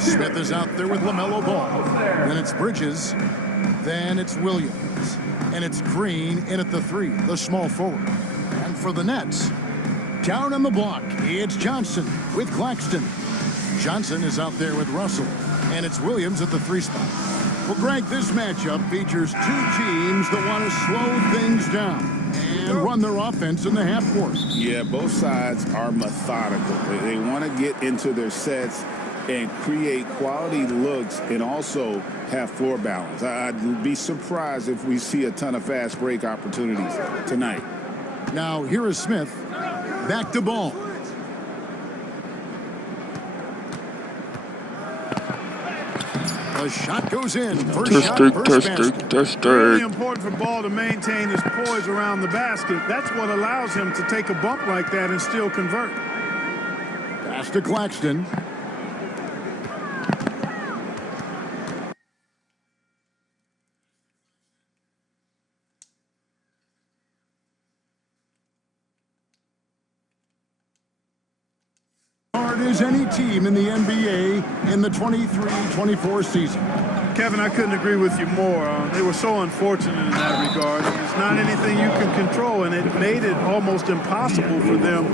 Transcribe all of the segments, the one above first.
Smith is out there with LaMelo Ball. Then it's Bridges. Then it's Williams. And it's Green in at the 3, the small forward. And for the Nets, down on the block, it's Johnson with Claxton. Johnson is out there with Russell. And it's Williams at the 3 spot. Well, Greg, this matchup features 2 teams that want to slow things down and run their offense in the half court. Yeah, both sides are methodical. They want to get into their sets and create quality looks and also have floor balance. I'd be surprised if we see a ton of fast break opportunities tonight. Now, here is Smith. Back to Ball. The shot goes in. First shot, first basket. Really important for Ball to maintain his poise around the basket. That's what allows him to take a bump like that and still convert. Pass to Claxton. Hard as any team in the NBA in the 23-24 season. Kevin, I couldn't agree with you more. They were so unfortunate in that regard. It's not anything you can control, and it made it almost impossible for them.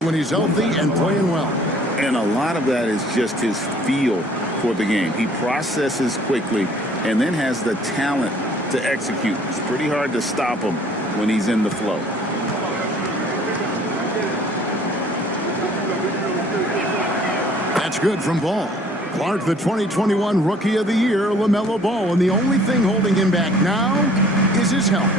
When he's healthy and playing well. And a lot of that is just his feel for the game. He processes quickly and then has the talent to execute. It's pretty hard to stop him when he's in the flow. That's good from Ball. Clark, the 2021 Rookie of the Year, LaMelo Ball, and the only thing holding him back now is his health.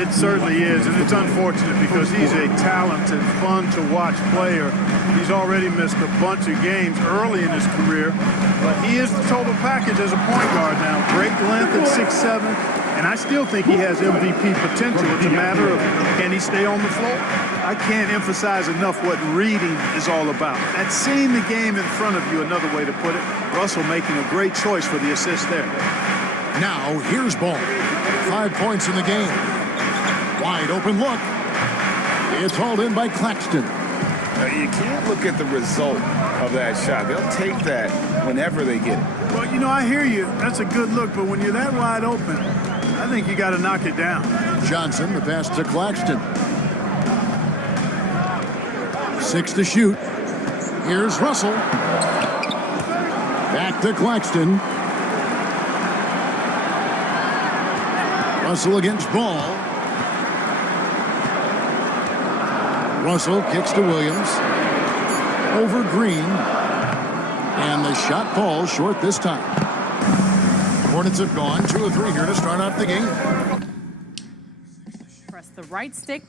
It certainly is, and it's unfortunate because he's a talented, fun-to-watch player. He's already missed a bunch of games early in his career, but he is the total package as a point guard now. Great length at 6'7", and I still think he has MVP potential. It's a matter of, can he stay on the floor? I can't emphasize enough what reading is all about. That's seeing the game in front of you, another way to put it. Russell making a great choice for the assist there. Now, here's Ball. 5 points in the game. Wide open look. It's hauled in by Claxton. You can't look at the result of that shot. They'll take that whenever they get it. Well, you know, I hear you. That's a good look, but when you're that wide open, I think you got to knock it down. Johnson, the pass to Claxton. 6 to shoot. Here's Russell. Back to Claxton. Russell against Ball. Russell kicks to Williams. Over Green. And the shot falls short this time. Hornets have gone 2 of 3 here to start off the game. Press the right stick.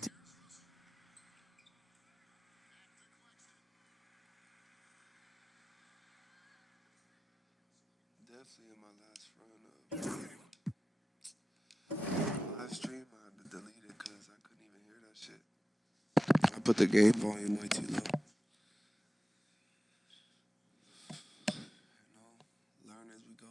Definitely in my last run of live stream, I had to delete it because I couldn't even hear that shit. I put the game volume way too low. You know, learn as we go.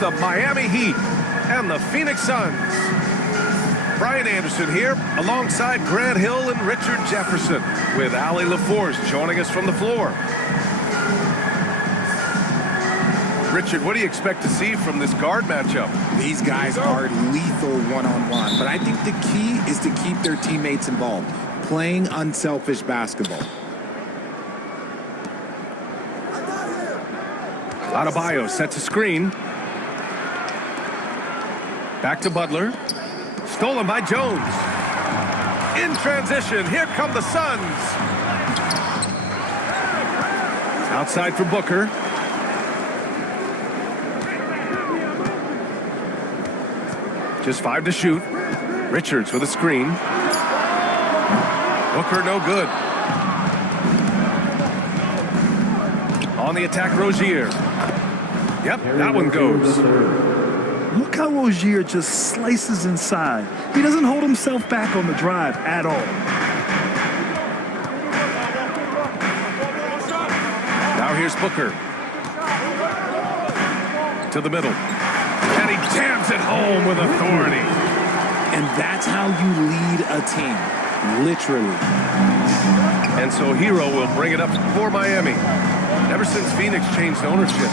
the Miami Heat and the Phoenix Suns. Brian Anderson here alongside Grant Hill and Richard Jefferson with Allie LaForce joining us from the floor. Richard, what do you expect to see from this guard matchup? These guys are lethal one-on-one, but I think the key is to keep their teammates involved, playing unselfish basketball. Adebayo sets a screen. Back to Butler. Stolen by Jones. In transition, here come the Suns. Outside for Booker. Just 5 to shoot. Richards with a screen. Booker no good. On the attack, Rozier. Yep, that one goes. Look how Rozier just slices inside. He doesn't hold himself back on the drive at all. Now here's Booker. To the middle. And he jams it home with authority. And that's how you lead a team, literally. And so Hero will bring it up for Miami. Ever since Phoenix changed ownership,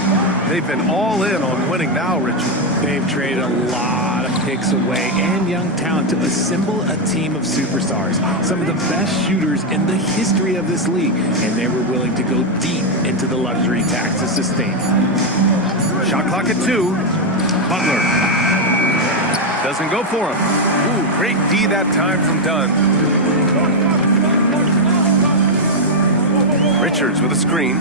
they've been all in on winning now, Richard. They've traded a lot of picks away and young talent to assemble a team of superstars, some of the best shooters in the history of this league, and they were willing to go deep into the luxury tax to sustain. Shot clock at 2. Butler doesn't go for him. Ooh, great D that time from Dunn. Richards with a screen.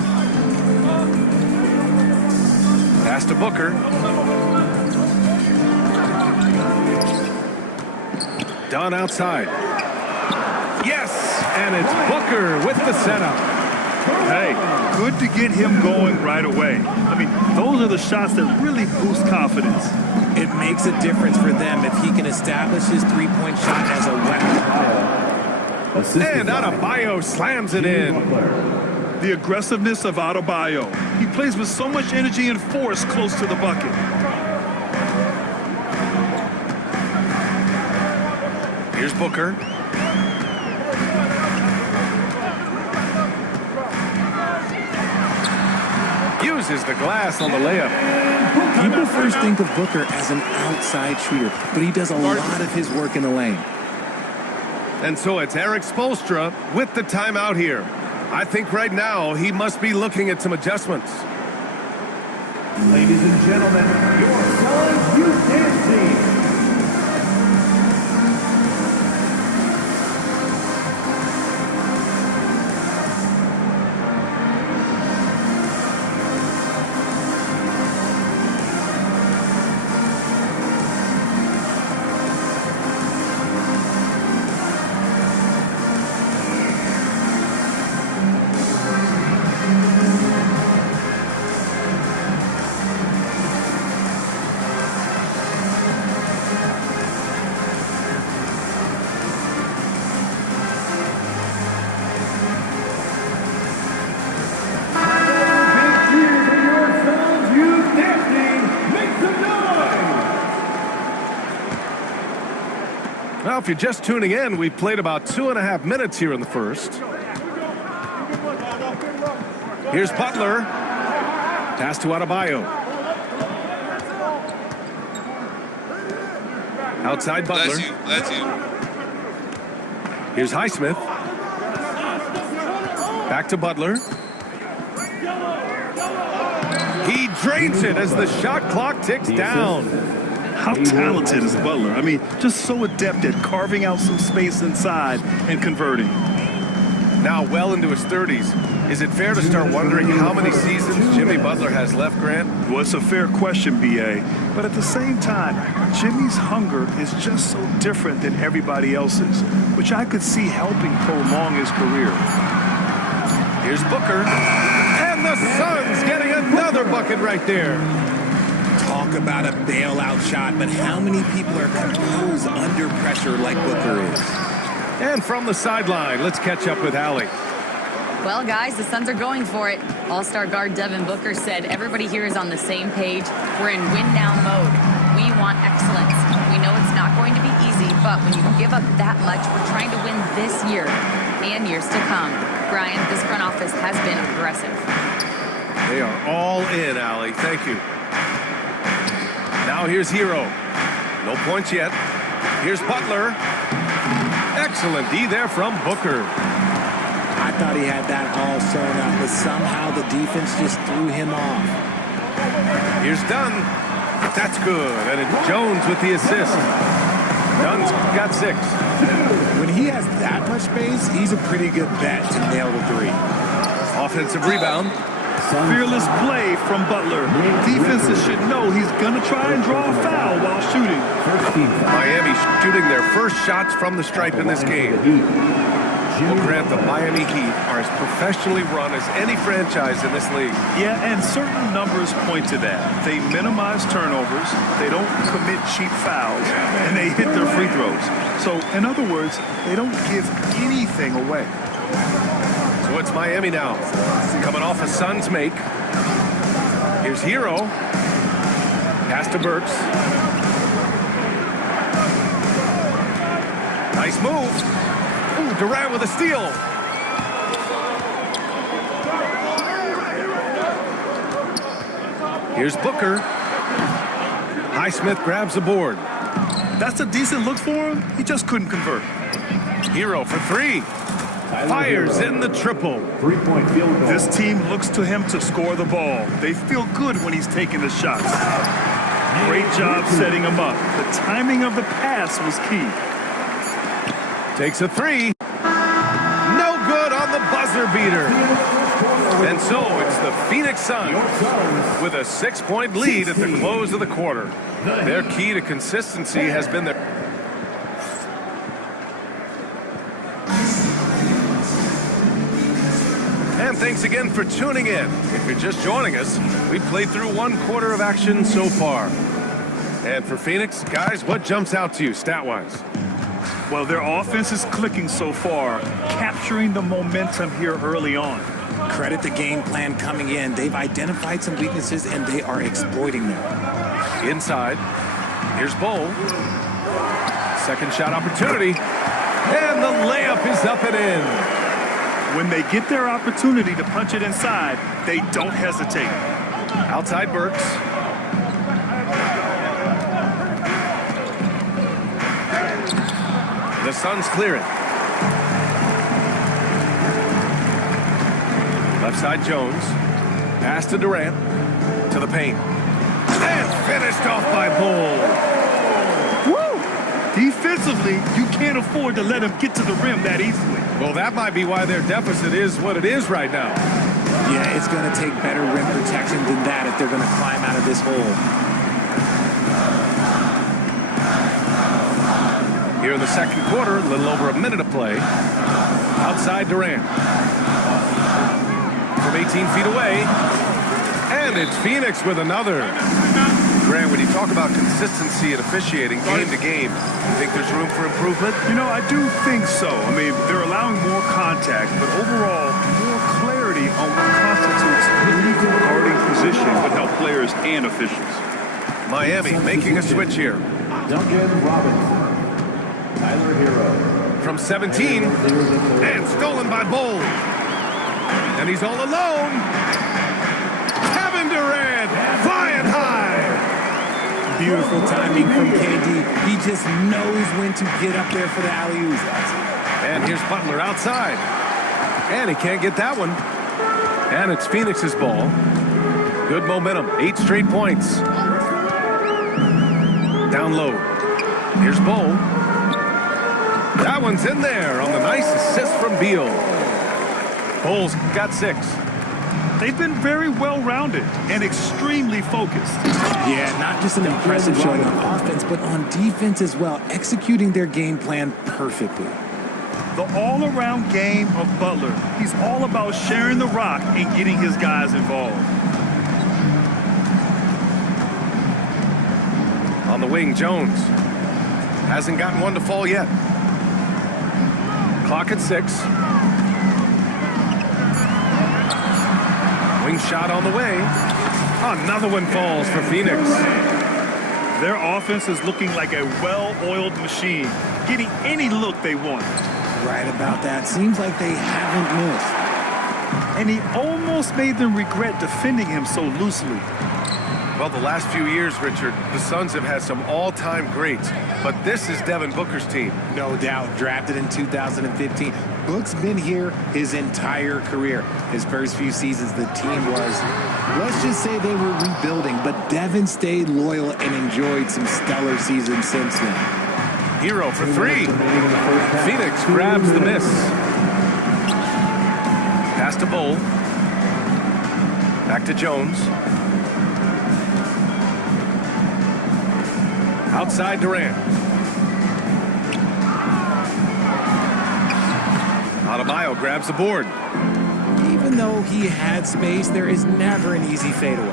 Pass to Booker. Dunn outside. Yes, and it's Booker with the setup. Hey, good to get him going right away. I mean, those are the shots that really boost confidence. It makes a difference for them if he can establish his three-point shot as a weapon. And Adebayo slams it in. The aggressiveness of Adebayo. He plays with so much energy and force close to the bucket. Here's Booker. Uses the glass on the layup. People first think of Booker as an outside shooter, but he does a lot of his work in the lane. And so it's Eric Spoelstra with the timeout here. I think right now he must be looking at some adjustments. Ladies and gentlemen, your Suns Youth Dance Team. Well, if you're just tuning in, we played about 2.5 minutes here in the first. Here's Butler. Pass to Adebayo. Outside Butler. That's you. Here's Highsmith. Back to Butler. He drains it as the shot clock ticks down. How talented is Butler? I mean, just so adept at carving out some space inside and converting. Now well into his 30s. Is it fair to start wondering how many seasons Jimmy Butler has left, Grant? Well, it's a fair question, B.A. But at the same time, Jimmy's hunger is just so different than everybody else's, which I could see helping prolong his career. Here's Booker. And the Suns getting another bucket right there. Talk about a bailout shot, but how many people are composed under pressure like Booker is? And from the sideline, let's catch up with Allie. Well, guys, the Suns are going for it. All-star guard Devin Booker said everybody here is on the same page. We're in win-now mode. We want excellence. We know it's not going to be easy, but when you give up that much, we're trying to win this year and years to come. Brian, this front office has been aggressive. They are all in, Allie. Thank you. Now here's Hero. No points yet. Here's Butler. Excellent D there from Booker. I thought he had that all sewn up, but somehow the defense just threw him off. Here's Dunn. That's good. And it's Jones with the assist. Dunn's got 6. When he has that much space, he's a pretty good bet to nail the 3. Offensive rebound. Fearless play from Butler. Defenses should know he's going to try and draw a foul while shooting. Miami shooting their first shots from the stripe in this game. We'll grant the Miami Heat are as professionally run as any franchise in this league. Yeah, and certain numbers point to that. They minimize turnovers, they don't commit cheap fouls, and they hit their free throws. So, in other words, they don't give anything away. So it's Miami now. Coming off a Suns make. Here's Hero. Pass to Burks. Nice move. Ooh, Durant with a steal. Here's Booker. Highsmith grabs the board. That's a decent look for him. He just couldn't convert. Hero for 3. Fires in the triple. 3-point field goal. This team looks to him to score the ball. They feel good when he's taking the shots. Great job setting him up. The timing of the pass was key. Takes a 3. No good on the buzzer beater. And so it's the Phoenix Suns with a 6-point lead at the close of the quarter. Their key to consistency has been their... And thanks again for tuning in. If you're just joining us, we've played through 1 quarter of action so far. And for Phoenix, guys, what jumps out to you stat-wise? Well, their offense is clicking so far, capturing the momentum here early on. Credit the game plan coming in. They've identified some weaknesses, and they are exploiting them. Inside. Here's Bull. Second shot opportunity. And the layup is up and in. When they get their opportunity to punch it inside, they don't hesitate. Outside Burks. The Suns clear it. Left side Jones. Pass to Durant. To the paint. And finished off by Bull. Woo! Defensively, you can't afford to let him get to the rim that easily. Well, that might be why their deficit is what it is right now. Yeah, it's going to take better rim protection than that if they're going to climb out of this hole. Here in the second quarter, a little over a minute of play. Outside Durant. From 18 feet away. And it's Phoenix with another. Grant, when you talk about consistency and officiating game to game, you think there's room for improvement? You know, I do think so. I mean, they're allowing more contact, but overall, more clarity on what constitutes a legal guarding position would help players and officials. Miami making a switch here. Duncan Robinson. Tyler Hero. From 17, and stolen by Bull. And he's all alone. Kevin Durant flying high. Beautiful timing from KD. He just knows when to get up there for the alley-oops. And here's Butler outside. And he can't get that one. And it's Phoenix's ball. Good momentum. 8 straight points. Down low. Here's Bull. That one's in there on the nice assist from Beal. Bull's got 6. They've been very well-rounded and extremely focused. Yeah, not just an impressive showing on offense, but on defense as well, executing their game plan perfectly. The all-around game of Butler. He's all about sharing the rock and getting his guys involved. On the wing, Jones. Hasn't gotten one to fall yet. Clock at 6. Wing shot on the way. Another one falls for Phoenix. Their offense is looking like a well-oiled machine, getting any look they want. Right about that. Seems like they haven't missed. And he almost made them regret defending him so loosely. Well, the last few years, Richard, the Suns have had some all-time greats, but this is Devin Booker's team. No doubt. Drafted in 2015. Book's been here his entire career. His first few seasons, the team was, let's just say they were rebuilding, but Devin stayed loyal and enjoyed some stellar seasons since then. Hero for three. Phoenix grabs the miss. Pass to Bull. Back to Jones. Outside Durant. Adebayo grabs the board. Even though he had space, there is never an easy fadeaway.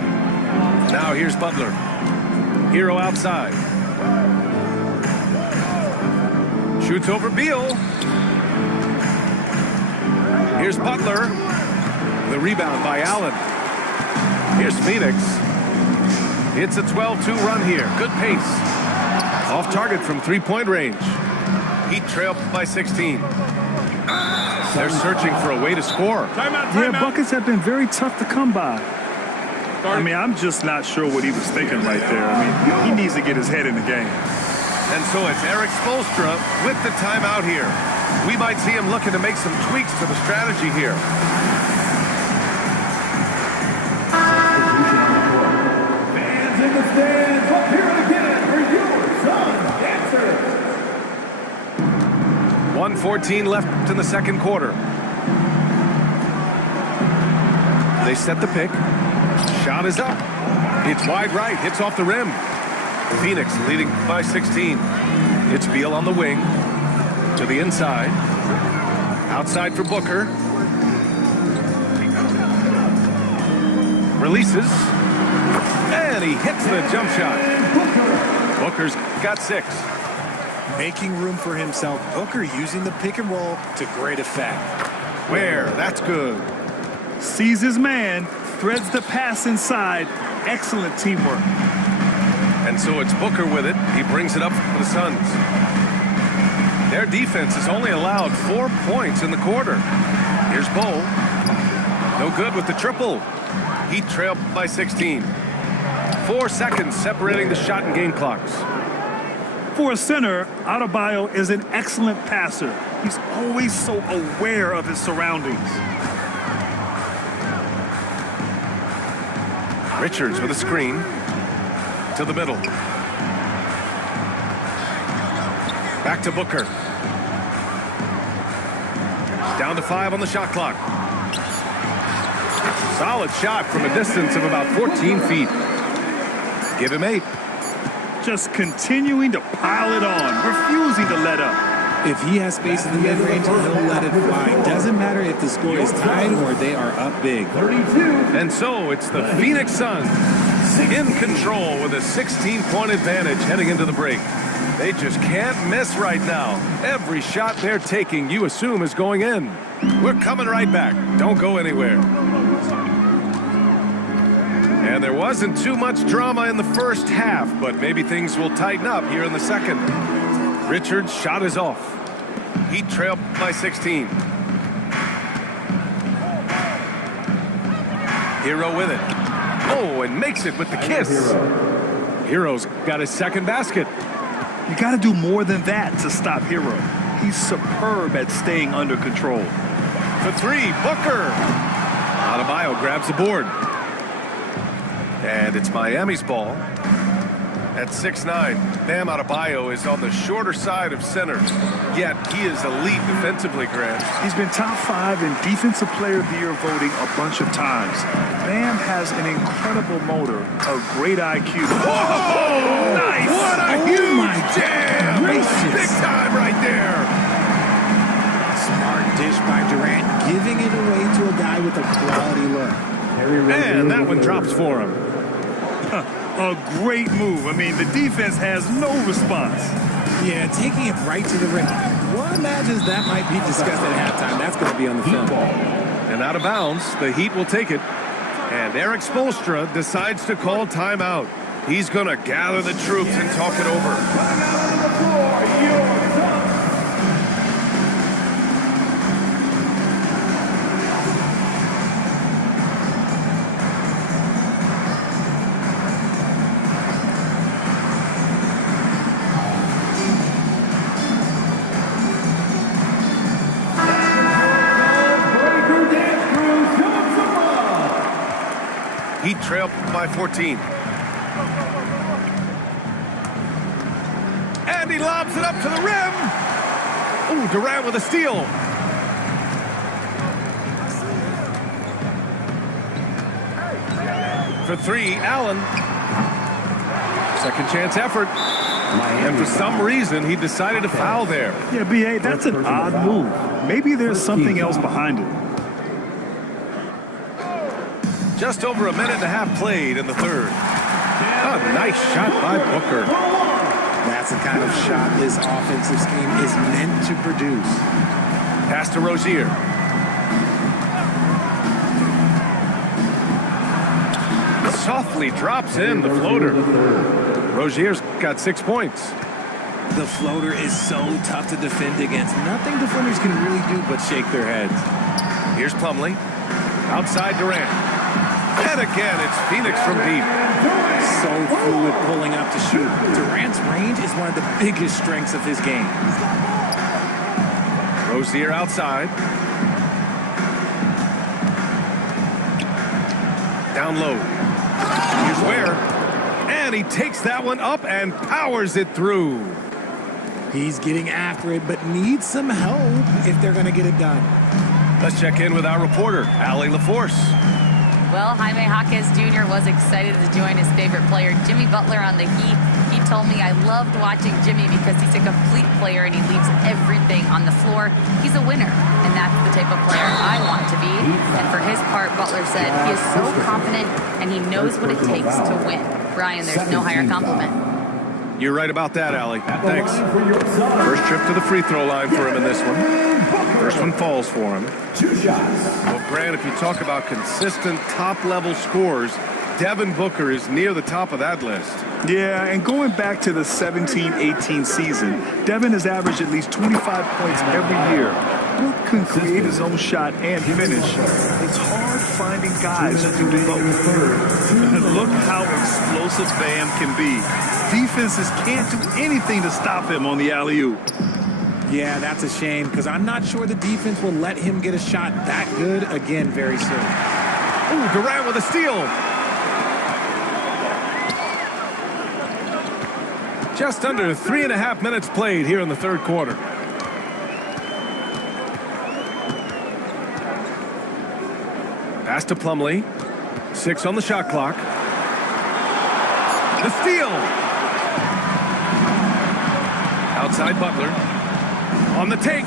Now here's Butler. Hero outside. Shoots over Beal. Here's Butler. The rebound by Allen. Here's Phoenix. It's a 12-2 run here. Good pace. Off target from three-point range. Heat trail by 16. They're searching for a way to score. Yeah, buckets have been very tough to come by. I mean, I'm just not sure what he was thinking right there. I mean, he needs to get his head in the game. And so it's Eric Spoelstra with the timeout here. We might see him looking to make some tweaks to the strategy here. Fans in the stands, let's hear it again for your Suns answer. 1:14 left in the second quarter. They set the pick. Shot is up. It's wide right. Hits off the rim. Phoenix leading by 16. It's Beal on the wing. To the inside. Outside for Booker. Releases. And he hits the jump shot. Booker's got 6. Making room for himself, Booker using the pick and roll to great effect. Where? That's good. Sees his man, threads the pass inside. Excellent teamwork. And so it's Booker with it. He brings it up for the Suns. Their defense has only allowed 4 points in the quarter. Here's Bull. No good with the triple. Heat trail by 16. 4 seconds separating the shot and game clocks. For a center, Adebayo is an excellent passer. He's always so aware of his surroundings. Richards with a screen. To the middle. Back to Booker. Down to 5 on the shot clock. Solid shot from a distance of about 14 feet. Give him 8. Just continuing to pile it on, refusing to let up. If he has space in the mid-range, he'll let it fly. Doesn't matter if the score is tied or they are up big. 32. And so it's the Phoenix Suns in control with a 16-point advantage heading into the break. They just can't miss right now. Every shot they're taking, you assume, is going in. We're coming right back. Don't go anywhere. And there wasn't too much drama in the first half, but maybe things will tighten up here in the second. Richards' shot is off. Heat trail by 16. Hero with it. Oh, and makes it with the kiss. Hero's got his second basket. You got to do more than that to stop Hero. He's superb at staying under control. For 3, Booker. Adebayo grabs the board. And it's Miami's ball. At 6'9", Bam Adebayo is on the shorter side of center. Yet he is elite defensively, Grant. He's been top 5 in Defensive Player of the Year voting a bunch of times. Bam has an incredible motor, a great IQ. Whoa! Nice! What a huge jam! Big time right there. Smart dish by Durant, giving it away to a guy with a quality look. And that one drops for him. A great move. I mean, the defense has no response. Yeah, taking it right to the rim. One imagines that might be discussed at halftime. That's going to be on the film. And out of bounds, the Heat will take it. And Eric Spoelstra decides to call timeout. He's going to gather the troops and talk it over. Timeout on the floor, your Suns. Heat trail by 14. And he lobs it up to the rim. Ooh, Durant with a steal. For three, Allen. Second chance effort. And for some reason, he decided to foul there. Yeah, B.A., that's an odd move. Maybe there's something else behind it. Just over a minute and a half played in the third. A nice shot by Booker. That's the kind of shot this offensive scheme is meant to produce. Pass to Rozier. Softly drops in the floater. Rozier's got 6 points. The floater is so tough to defend against. Nothing defenders can really do but shake their heads. Here's Plumlee. Outside Durant. And again, it's Phoenix from deep. So fluid pulling up to shoot. Durant's range is one of the biggest strengths of his game. Rozier outside. Down low. Here's Ware. And he takes that one up and powers it through. He's getting after it, but needs some help if they're going to get it done. Let's check in with our reporter, Allie LaForce. Well, Jaime Jaquez Jr. was excited to join his favorite player, Jimmy Butler, on the Heat. He told me, I loved watching Jimmy because he's a complete player and he leaves everything on the floor. He's a winner, and that's the type of player I want to be. And for his part, Butler said he is so confident and he knows what it takes to win. Brian, there's no higher compliment. You're right about that, Allie. Thanks. First trip to the free throw line for him in this one. First one falls for him. 2 shots. Well, Grant, if you talk about consistent top-level scores, Devin Booker is near the top of that list. Yeah, and going back to the 17-18 season, Devin has averaged at least 25 points every year. Book can create his own shot and finish. It's hard finding guys who do both. And look how explosive Bam can be. Defenses can't do anything to stop him on the alley-oop. Yeah, that's a shame because I'm not sure the defense will let him get a shot that good again very soon. Ooh, Durant with a steal. Just under 3.5 minutes played here in the third quarter. Pass to Plumlee. 6 on the shot clock. The steal. Outside Butler. On the take.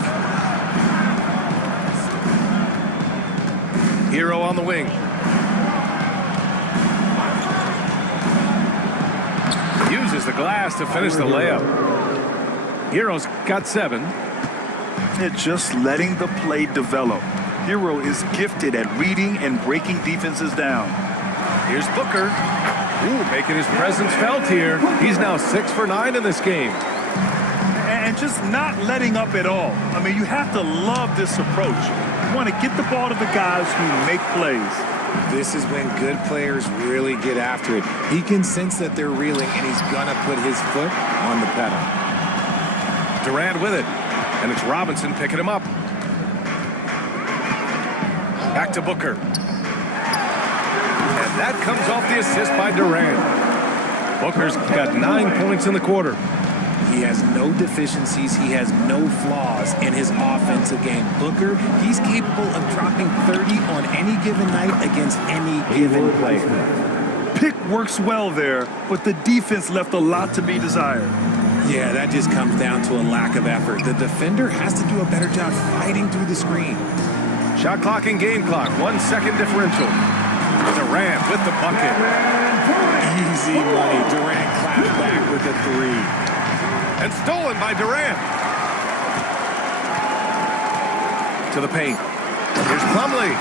Hero on the wing. Uses the glass to finish the layup. Hero's got 7. It's just letting the play develop. Hero is gifted at reading and breaking defenses down. Here's Booker. Ooh, making his presence felt here. He's now 6 for 9 in this game. And just not letting up at all. I mean, you have to love this approach. You want to get the ball to the guys who make plays. This is when good players really get after it. He can sense that they're reeling, and he's going to put his foot on the pedal. Durant with it. And it's Robinson picking him up. Back to Booker. And that comes off the assist by Durant. Booker's got 9 points in the quarter. He has no deficiencies. He has no flaws in his offensive game. Booker, he's capable of dropping 30 on any given night against any given player. Pick works well there, but the defense left a lot to be desired. Yeah, that just comes down to a lack of effort. The defender has to do a better job fighting through the screen. Shot clock and game clock. 1 second differential. Durant with the bucket. Easy money. Durant claps back with a 3. And stolen by Durant. To the paint. Here's Plumlee.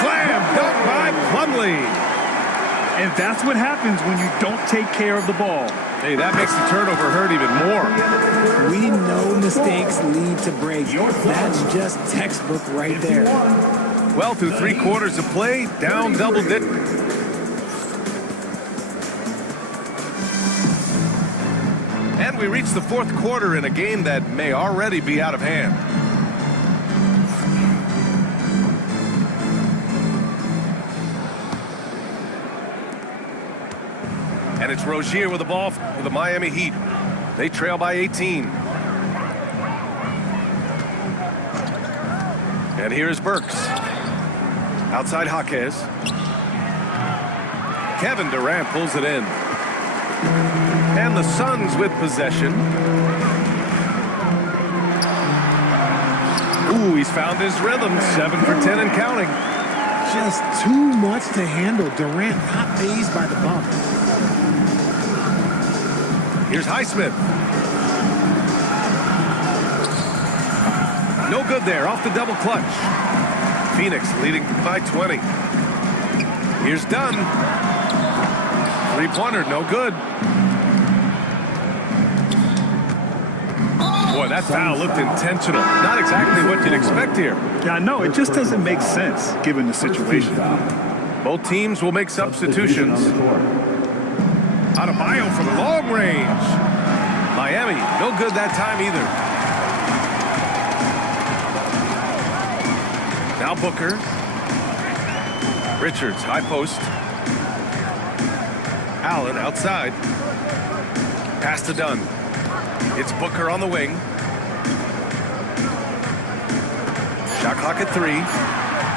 Slam dunk by Plumlee. And that's what happens when you don't take care of the ball. Hey, that makes the turnover hurt even more. We know mistakes lead to breaks. That's just textbook right there. Well, through 3 quarters of play, down double digits. And we reach the 4th quarter in a game that may already be out of hand. And it's Rozier with the ball for the Miami Heat. They trail by 18. And here's Burks. Outside Jaquez. Kevin Durant pulls it in. And the Suns with possession. Ooh, he's found his rhythm. 7 for 10 and counting. Just too much to handle. Durant not fazed by the bump. Here's Highsmith. No good there, off the double clutch. Phoenix leading by 20. Here's Dunn. 3-pointer, no good. Boy, that foul looked intentional. Not exactly what you'd expect here. Yeah, I know. It just doesn't make sense given the situation. Both teams will make substitutions. Adebayo from long range. Miami, no good that time either. Now Booker. Richards, high post. Allen outside. Pass to Dunn. It's Booker on the wing. Shot clock at 3.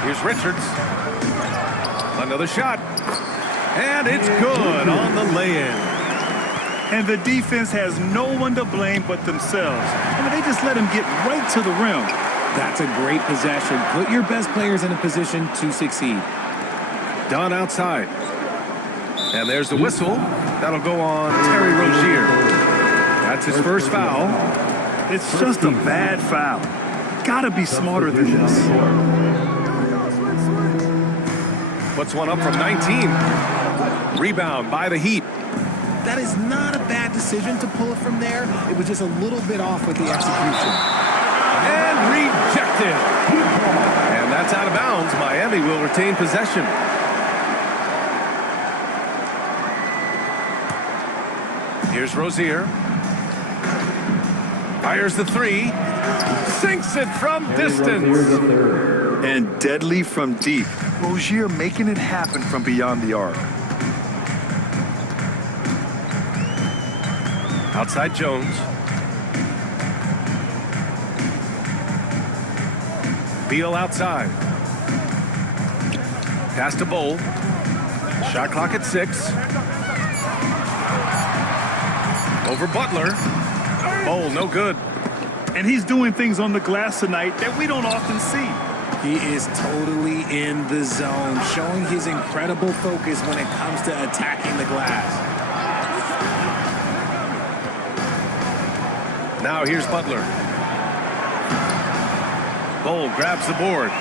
Here's Richards. Another shot. And it's good on the lay-in. And the defense has no one to blame but themselves. I mean, they just let him get right to the rim. That's a great possession. Put your best players in a position to succeed. Dunn outside. And there's the whistle. That'll go on Terry Rozier. That's his first foul. It's just a bad foul. Gotta be smarter than this. Puts one up from 19. Rebound by the Heat. That is not a bad decision to pull it from there. It was just a little bit off with the execution. And rejected. And that's out of bounds. Miami will retain possession. Here's Rozier. Fires the 3. Sinks it from distance. And deadly from deep. Rozier making it happen from beyond the arc. Outside Jones. Beal outside. Pass to Bowl. Shot clock at 6. Over Butler. Bowl, no good. And he's doing things on the glass tonight that we don't often see. He is totally in the zone, showing his incredible focus when it comes to attacking the glass. Now here's Butler. Bowl grabs the board.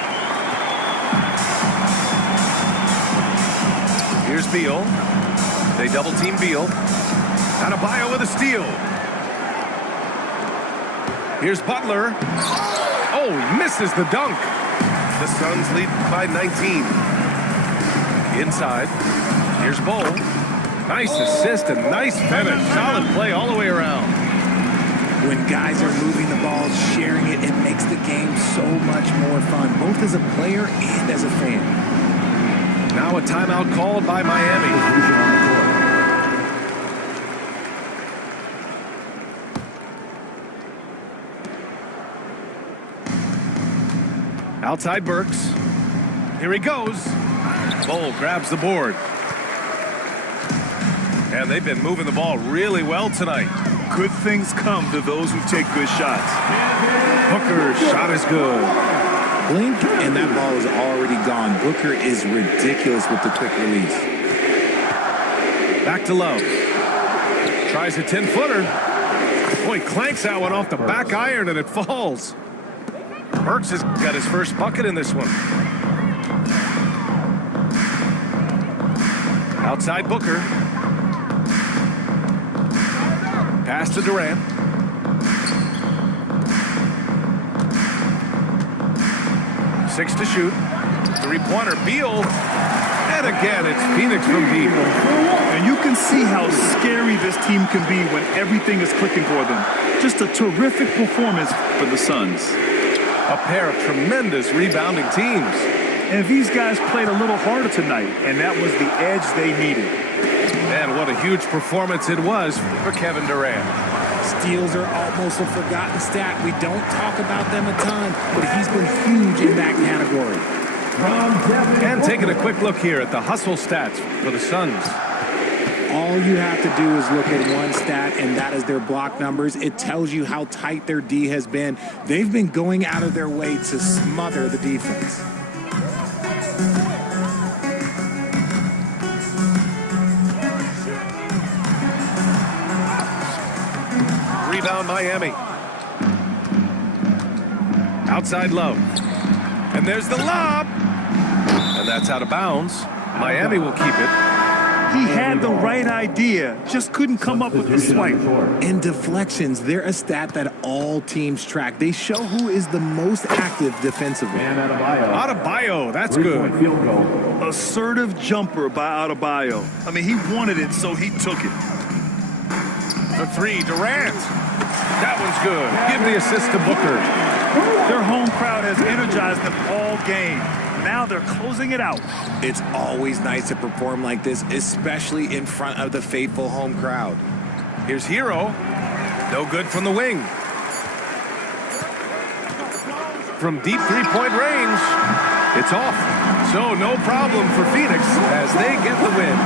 Here's Beal. They double team Beal. Adebayo with a steal. Here's Butler. Oh, he misses the dunk. The Suns lead by 19. Inside. Here's Bowl. Nice assist and nice finish. Solid play all the way around. When guys are moving the ball, sharing it, it makes the game so much more fun, both as a player and as a fan. Now a timeout called by Miami. Outside Burks. Here he goes. Bowl grabs the board. And they've been moving the ball really well tonight. Good things come to those who take good shots. Booker's shot is good. Blink, and that ball is already gone. Booker is ridiculous with the quick release. Back to Love. Tries a 10-footer. Boy, clanks that one off the back iron, and it falls. Burks has got his first bucket in this one. Outside Booker. Pass to Durant. Six to shoot. Three-pointer, Beal. And again, it's Phoenix from deep. And you can see how scary this team can be when everything is clicking for them. Just a terrific performance for the Suns. A pair of tremendous rebounding teams. And these guys played a little harder tonight, and that was the edge they needed. And what a huge performance it was for Kevin Durant. Steals are almost a forgotten stat. We don't talk about them a ton, but he's been huge in that category. And taking a quick look here at the hustle stats for the Suns. All you have to do is look at one stat, and that is their block numbers. It tells you how tight their D has been. They've been going out of their way to smother the defense. Rebound Miami. Outside Love. And there's the lob. And that's out of bounds. Miami will keep it. He had the right idea, just couldn't come up with the swipe. And deflections, they're a stat that all teams track. They show who is the most active defensively. Adebayo, that's good. Assertive jumper by Adebayo. I mean, he wanted it, so he took it. The three, Durant. That one's good. Give the assist to Booker. Their home crowd has energized them all game. Now they're closing it out. It's always nice to perform like this, especially in front of the faithful home crowd. Here's Hero. No good from the wing. From deep three-point range, it's off. So no problem for Phoenix as they get the win.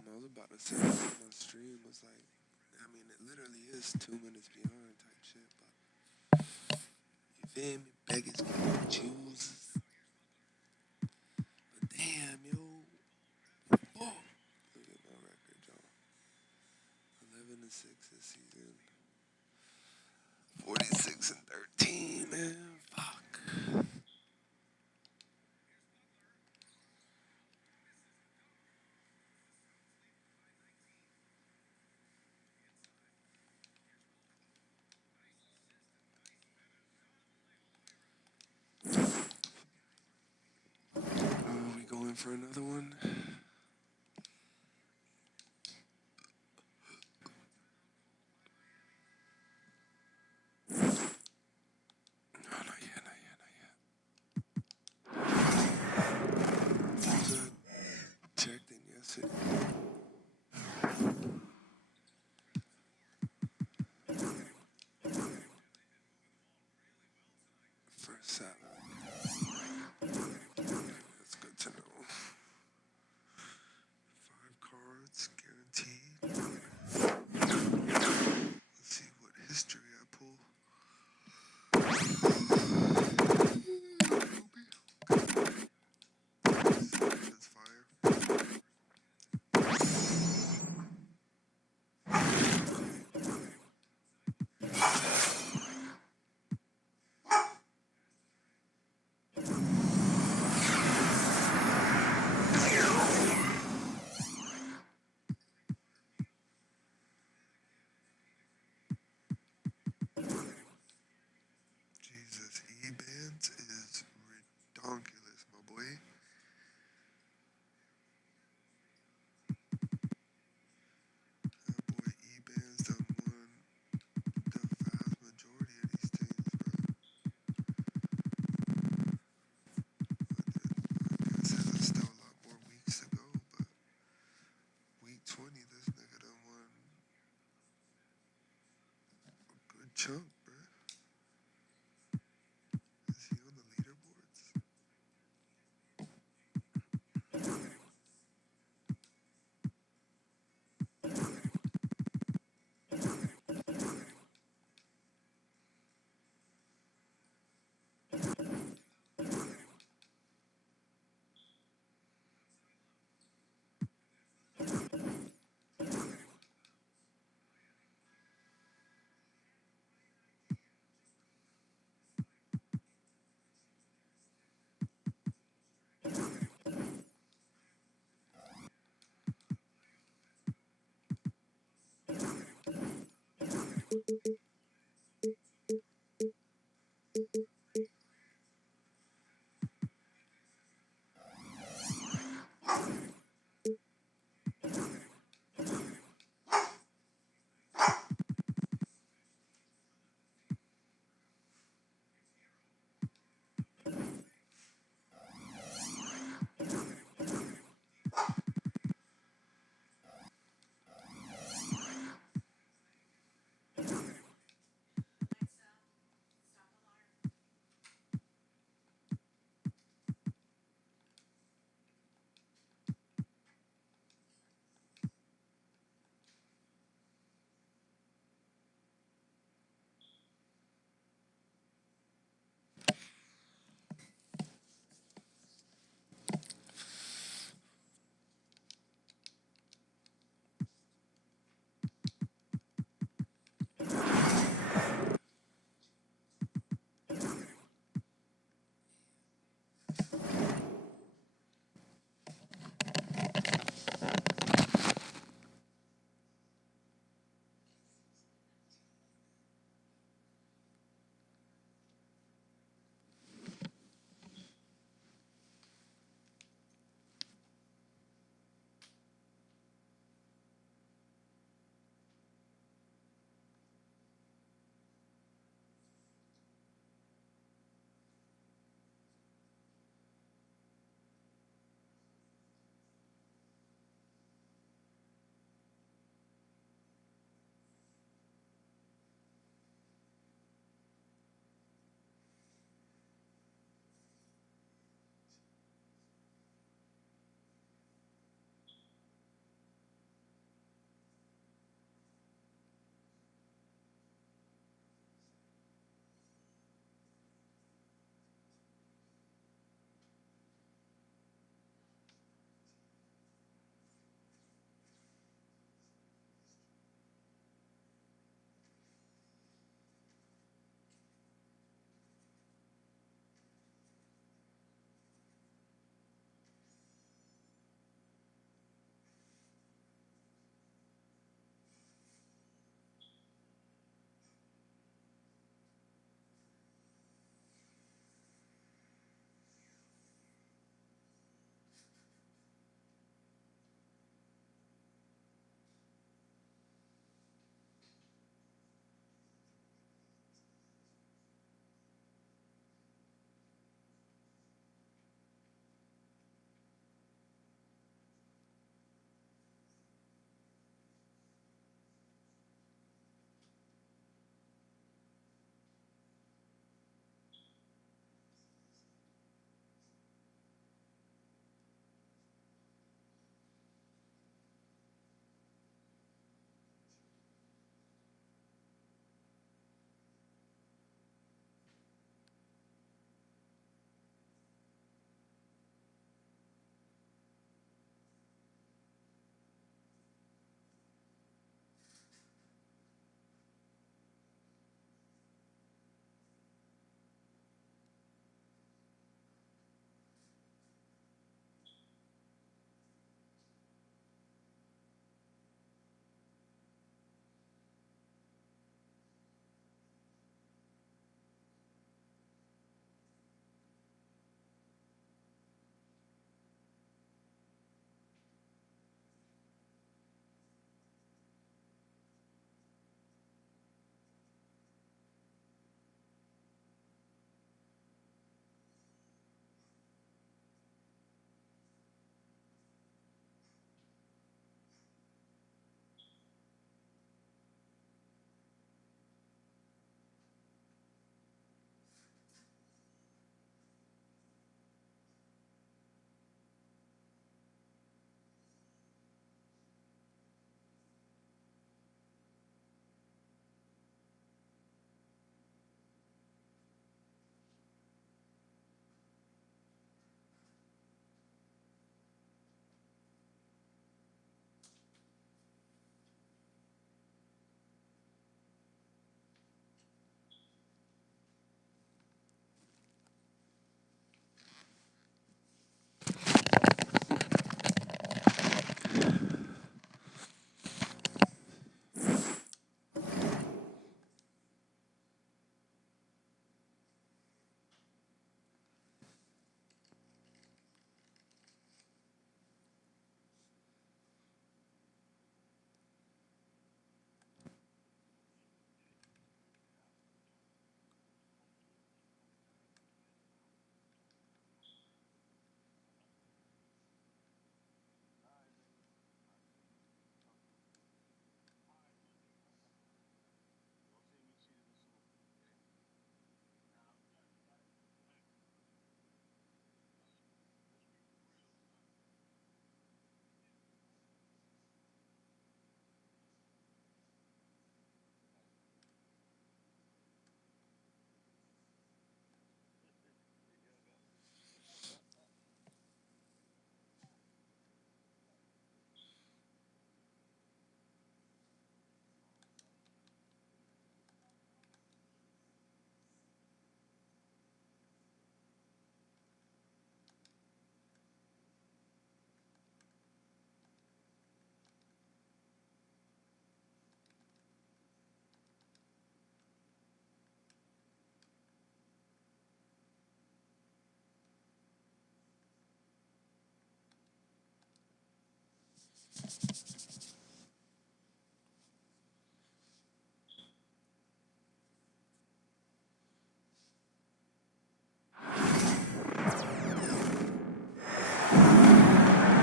I was about to say my stream was like, I mean, it literally is 2 minutes behind type shit, but you feel me? Beggars can't choose. But damn, yo. Oh, look at my record, y'all. 11-6 this season. 46-13, man. Fuck. Are we going for another one? No, not yet, not yet, not yet. Good. Checked in yesterday. First salad. That's good to know. 5 cards guaranteed. Let's see what history I pull. That's fire. Jesus, E-Bands is redonkulous, my boy. That boy E-Bands done won the vast majority of these teams, bro. I guess there's still a lot more weeks to go, but week 20, this nigga done won a good chunk, bro. Is he on the leaderboards?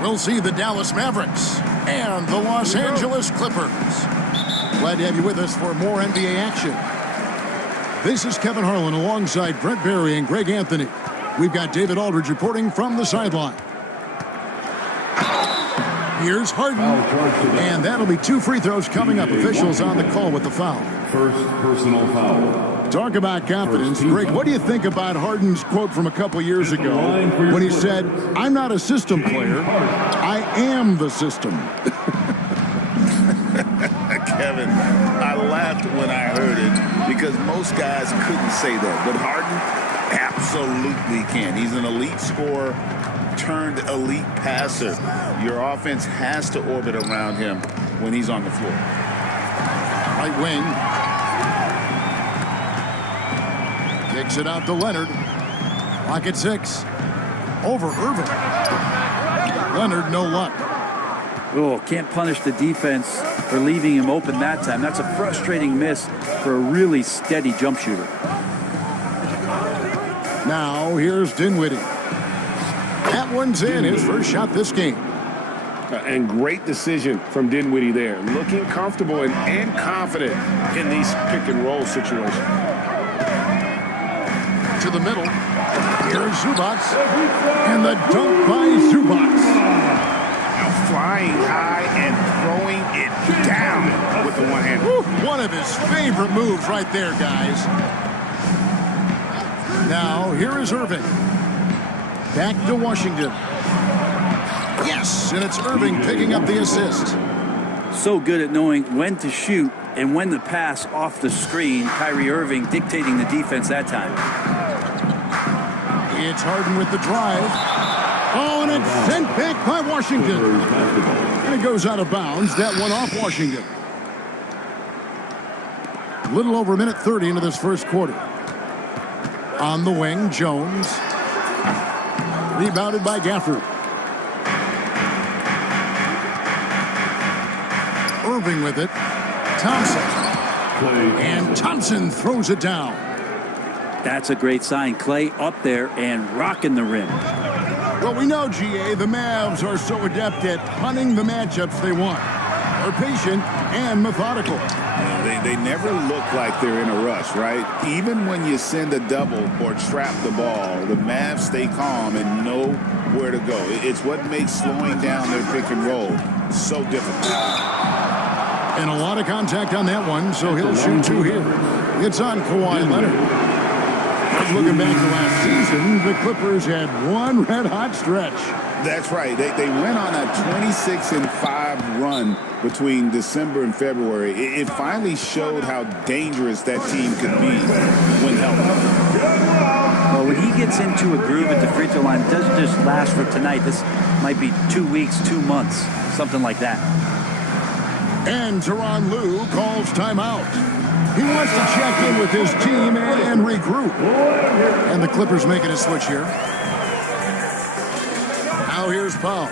we'll see the Dallas Mavericks and the Los Angeles Clippers. Glad to have you with us for more NBA action. This is Kevin Harlan alongside Brent Barry and Greg Anthony. We've got David Aldridge reporting from the sideline. Here's Harden, and that'll be 2 free throws coming up. Officials on the call with the foul. First personal foul. Talk about confidence. Greg, what do you think about Harden's quote from a couple years ago when he said, "I'm not a system player, I am the system"? Kevin, I laughed when I heard it because most guys couldn't say that, but Harden absolutely can. He's an elite scorer turned elite passer. Your offense has to orbit around him when he's on the floor. Right wing. Kicks it out to Leonard. Clock at 6. Over Irving. Leonard, no luck. Oh, can't punish the defense for leaving him open that time. That's a frustrating miss for a really steady jump shooter. Now, here's Dinwiddie. That one's in, his first shot this game. And great decision from Dinwiddie there. Looking comfortable and confident in these pick-and-roll situations. To the middle. Here's Zubac. And the dunk by Zubac. Flying high and throwing it down with the one hand. One of his favorite moves right there, guys. Now, here is Irving. Back to Washington. Yes, and it's Irving picking up the assist. So good at knowing when to shoot and when to pass off the screen. Kyrie Irving dictating the defense that time. It's Harden with the drive. Oh, and it's sent back by Washington. And it goes out of bounds. That one off Washington. A little over a minute 30 into this first quarter. On the wing, Jones. Rebounded by Gafford. Irving with it. Thompson. And Thompson throws it down. That's a great sign. Clay up there and rocking the rim. Well, we know, GA, the Mavs are so adept at hunting the matchups they want. They're patient and methodical. They never look like they're in a rush, right? Even when you send a double or trap the ball, the Mavs stay calm and know where to go. It's what makes slowing down their pick and roll so difficult. And a lot of contact on that one, so he'll shoot 2 here. It's on Kawhi Leonard. Looking back to last season, the Clippers had one red-hot stretch. That's right. They went on a 26-5 run between December and February. It finally showed how dangerous that team could be when healthy. Well, when he gets into a groove at the free throw line, it doesn't just last for tonight. This might be 2 weeks, 2 months, something like that. And Tyronn Lue calls timeout. He wants to check in with his team and regroup. And the Clippers making a switch here. Now here's Powell.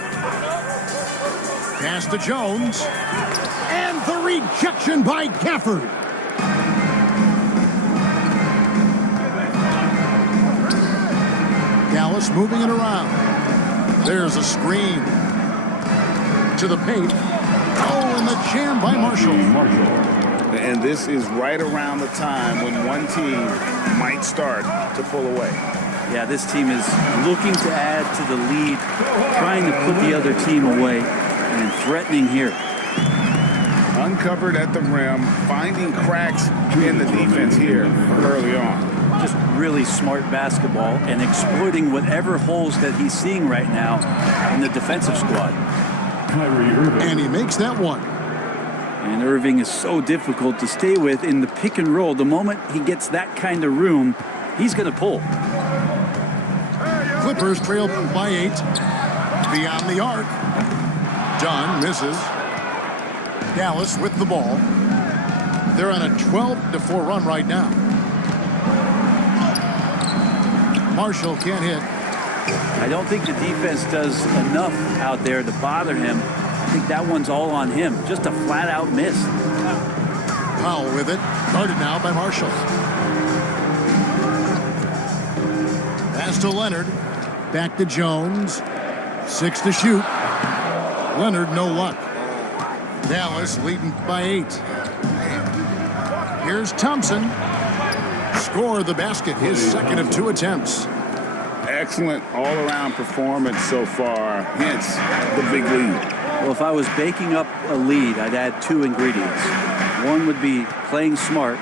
Pass to Jones. And the rejection by Gafford. Dallas moving it around. There's a screen. To the paint. Oh, and the jam by Marshall. And this is right around the time when one team might start to pull away. Yeah, this team is looking to add to the lead, trying to put the other team away, and threatening here. Uncovered at the rim, finding cracks in the defense here early on. Just really smart basketball and exploiting whatever holes that he's seeing right now in the defensive squad. And he makes that one. And Irving is so difficult to stay with in the pick and roll. The moment he gets that kind of room, he's going to pull. Clippers trail by 8. Beyond the arc. Dunn misses. Dallas with the ball. They're on a 12-4 run right now. Marshall can't hit. I don't think the defense does enough out there to bother him. I think that one's all on him. Just a flat-out miss. Powell with it. Guarded now by Marshall. Pass to Leonard. Back to Jones. 6 to shoot. Leonard, no luck. Dallas leading by 8. Here's Thompson. Score the basket, his second of 2 attempts. Excellent all-around performance so far, hence the big lead. Well, if I was baking up a lead, I'd add 2 ingredients. One would be playing smart.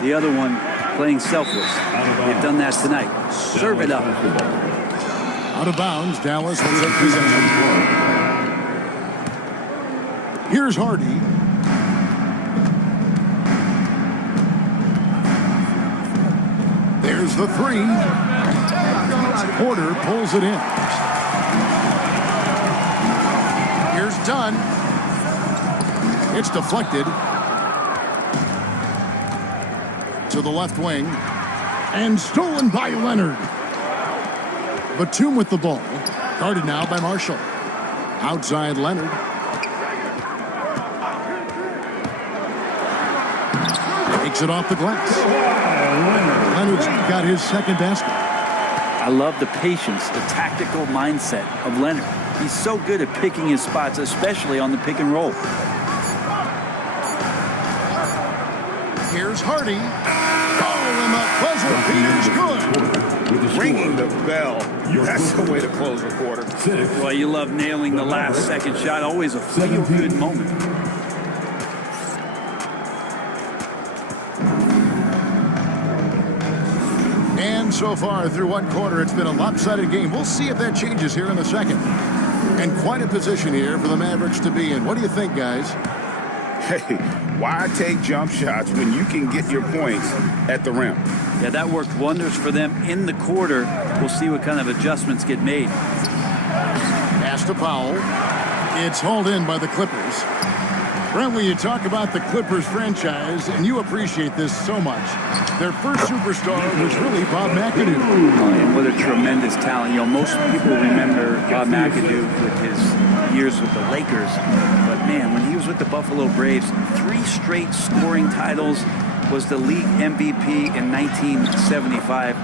The other one, playing selfless. They've done that tonight. Serve it up. Out of bounds, Dallas will take possession. Here's Hardy. There's the 3. Porter pulls it in. Here's Dunn. It's deflected to the left wing and stolen by Leonard. Batum with the ball, guarded now by Marshall. Outside Leonard. Takes it off the glass. Leonard's got his second basket. I love the patience, the tactical mindset of Leonard. He's so good at picking his spots, especially on the pick and roll. Here's Hardy. Oh, and the buzzer beater's good. Ringing the bell. That's the way to close a quarter. Well, you love nailing the last second shot. Always a feel-good moment. And so far through one quarter, it's been a lopsided game. We'll see if that changes here in the second. And quite a position here for the Mavericks to be in. What do you think, guys? Hey, why take jump shots when you can get your points at the rim? Yeah, that worked wonders for them in the quarter. We'll see what kind of adjustments get made. Pass to Powell. It's hauled in by the Clippers. Brent, when you talk about the Clippers franchise, and you appreciate this so much, their first superstar was really Bob McAdoo. And what a tremendous talent. You know, most people remember Bob McAdoo with his years with the Lakers. But, man, when he was with the Buffalo Braves, 3 straight scoring titles, was the league MVP in 1975.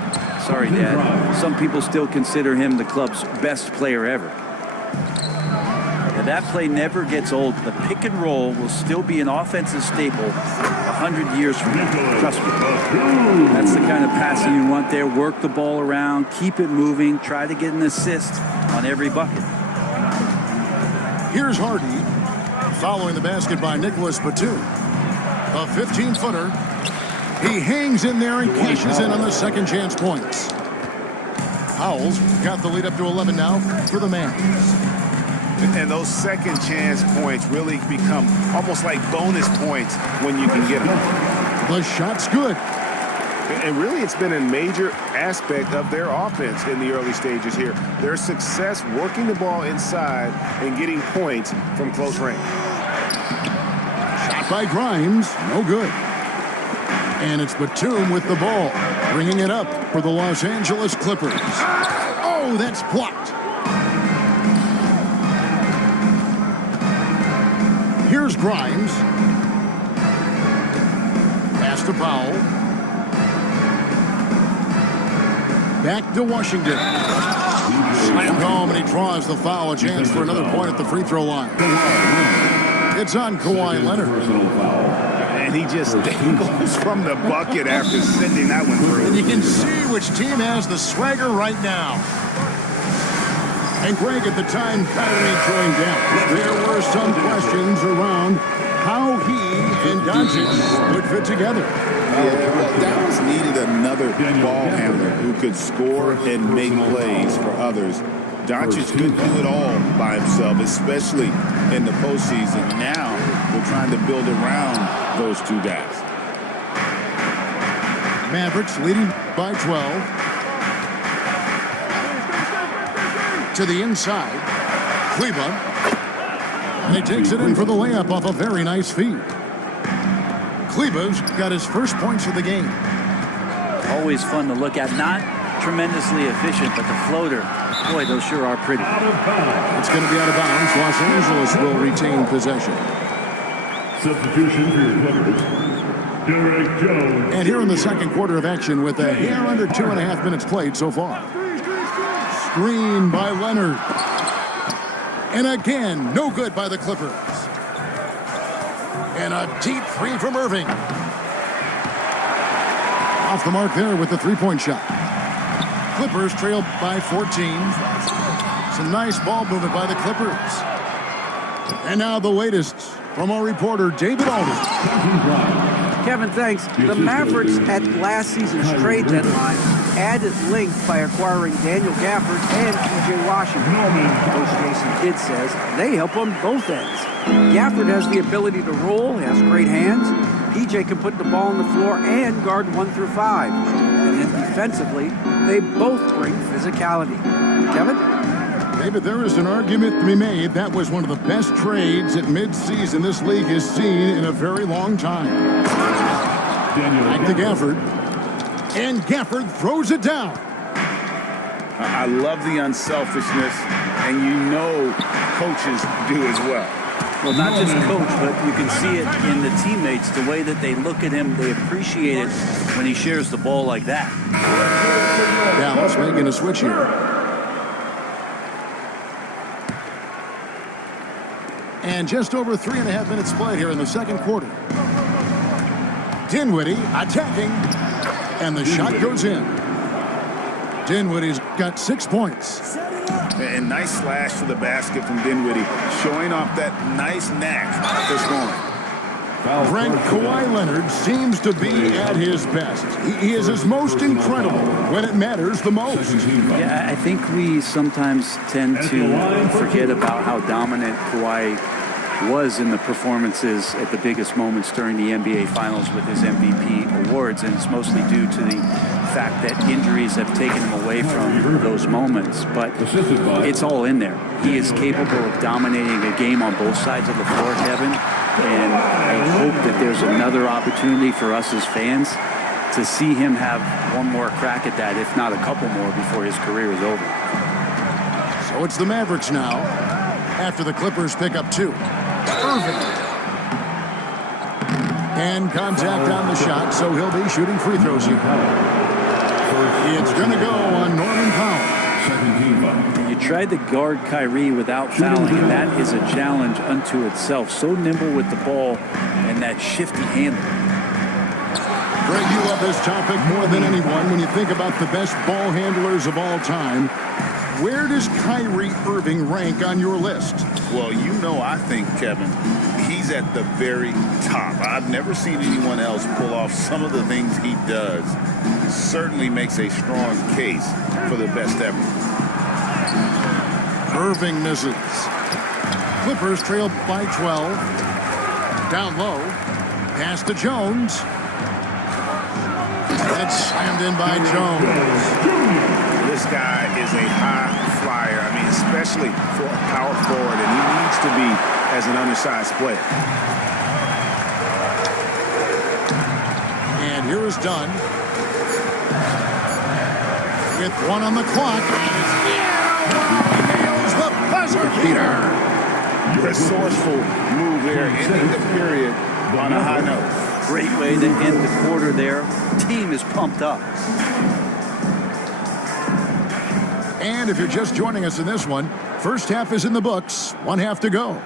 Sorry, Dad. Some people still consider him the club's best player ever. That play never gets old. The pick and roll will still be an offensive staple 100 years from now. Trust me. That's the kind of passing you want there. Work the ball around, keep it moving, try to get an assist on every bucket. Here's Hardy, following the basket by Nicholas Batum. A 15-footer. He hangs in there and cashes in on the second chance points. Powell's got the lead up to 11 now for the Mavs. And those second chance points really become almost like bonus points when you can get them. The shot's good. And really, it's been a major aspect of their offense in the early stages here. Their success working the ball inside and getting points from close range. Shot by Grimes, no good. And it's Batum with the ball, bringing it up for the Los Angeles Clippers. Oh, that's blocked. Here's Grimes. Pass to Powell. Back to Washington. Slammed home, and he draws the foul. A chance for another point at the free throw line. It's on Kawhi Leonard. And he just dangles from the bucket after sending that one through. And you can see which team has the swagger right now. And Greg, at the time Kyrie joined Dallas, there were some questions around how he and Doncic would fit together. Yeah, well, Dallas needed another ball handler who could score and make plays for others. Doncic couldn't do it all by himself, especially in the postseason. Now we're trying to build around those two guys. Mavericks leading by 12. To the inside. Kleba. And he takes it in for the layup off a very nice feed. Kleba's got his first points of the game. Always fun to look at. Not tremendously efficient, but the floater, boy, those sure are pretty. It's going to be out of bounds. Los Angeles will retain possession. Substitution for your Clippers, Derek Jones. And here in the second quarter of action with a hair under 2.5 minutes played so far. Screen by Leonard. And again, no good by the Clippers. And a deep three from Irving. Off the mark there with the three-point shot. Clippers trailed by 14. Some nice ball movement by the Clippers. And now the latest from our reporter, David Alden. Kevin, thanks. The Mavericks at last season's trade deadline added length by acquiring Daniel Gafford and P.J. Washington. Coach Jason Kidd says they help on both ends. Gafford has the ability to roll, has great hands. P.J. can put the ball on the floor and guard 1 through 5. And then defensively, they both bring physicality. Kevin? David, there is an argument to be made. That was one of the best trades at midseason this league has seen in a very long time. Back to Gafford. And Gafford throws it down. I love the unselfishness, and you know coaches do as well. Well, not just coach, but you can see it in the teammates, the way that they look at him. They appreciate it when he shares the ball like that. Dallas making a switch here. And just over 3.5 minutes played here in the second quarter. Dinwiddie attacking, and the shot goes in. Dinwiddie's got 6 points. And nice slash to the basket from Dinwiddie, showing off that nice knack for scoring. Frank Kawhi Leonard seems to be at his best. He is his most incredible when it matters the most. Yeah, I think we sometimes tend to forget about how dominant Kawhi was in the performances at the biggest moments during the NBA Finals with his MVP awards, and it's mostly due to the fact that injuries have taken him away from those moments, but it's all in there. He is capable of dominating a game on both sides of the floor, Kevin, and I hope that there's another opportunity for us as fans to see him have one more crack at that, if not a couple more, before his career is over. So it's the Mavericks now, after the Clippers pick up 2. Irving. And contact on the shot, so he'll be shooting free throws here. It's going to go on Norman Powell. You tried to guard Kyrie without fouling, and that is a challenge unto itself. So nimble with the ball and that shifty handle. Greg, you love this topic more than anyone when you think about the best ball handlers of all time. Where does Kyrie Irving rank on your list? Well, you know, I think, Kevin, he's at the very top. I've never seen anyone else pull off some of the things he does. Certainly makes a strong case for the best ever. Irving misses. Clippers trail by 12. Down low. Pass to Jones. That's slammed in by Jones. This guy is a high flyer. I mean, especially for a power forward, and he needs to be as an undersized player. And here is Dunn. With 1 on the clock. He nails the buzzer beater. Resourceful move there, ending the period on a high note. Great way to end the quarter there. Team is pumped up. And if you're just joining us in this one, first half is in the books, 1 half to go.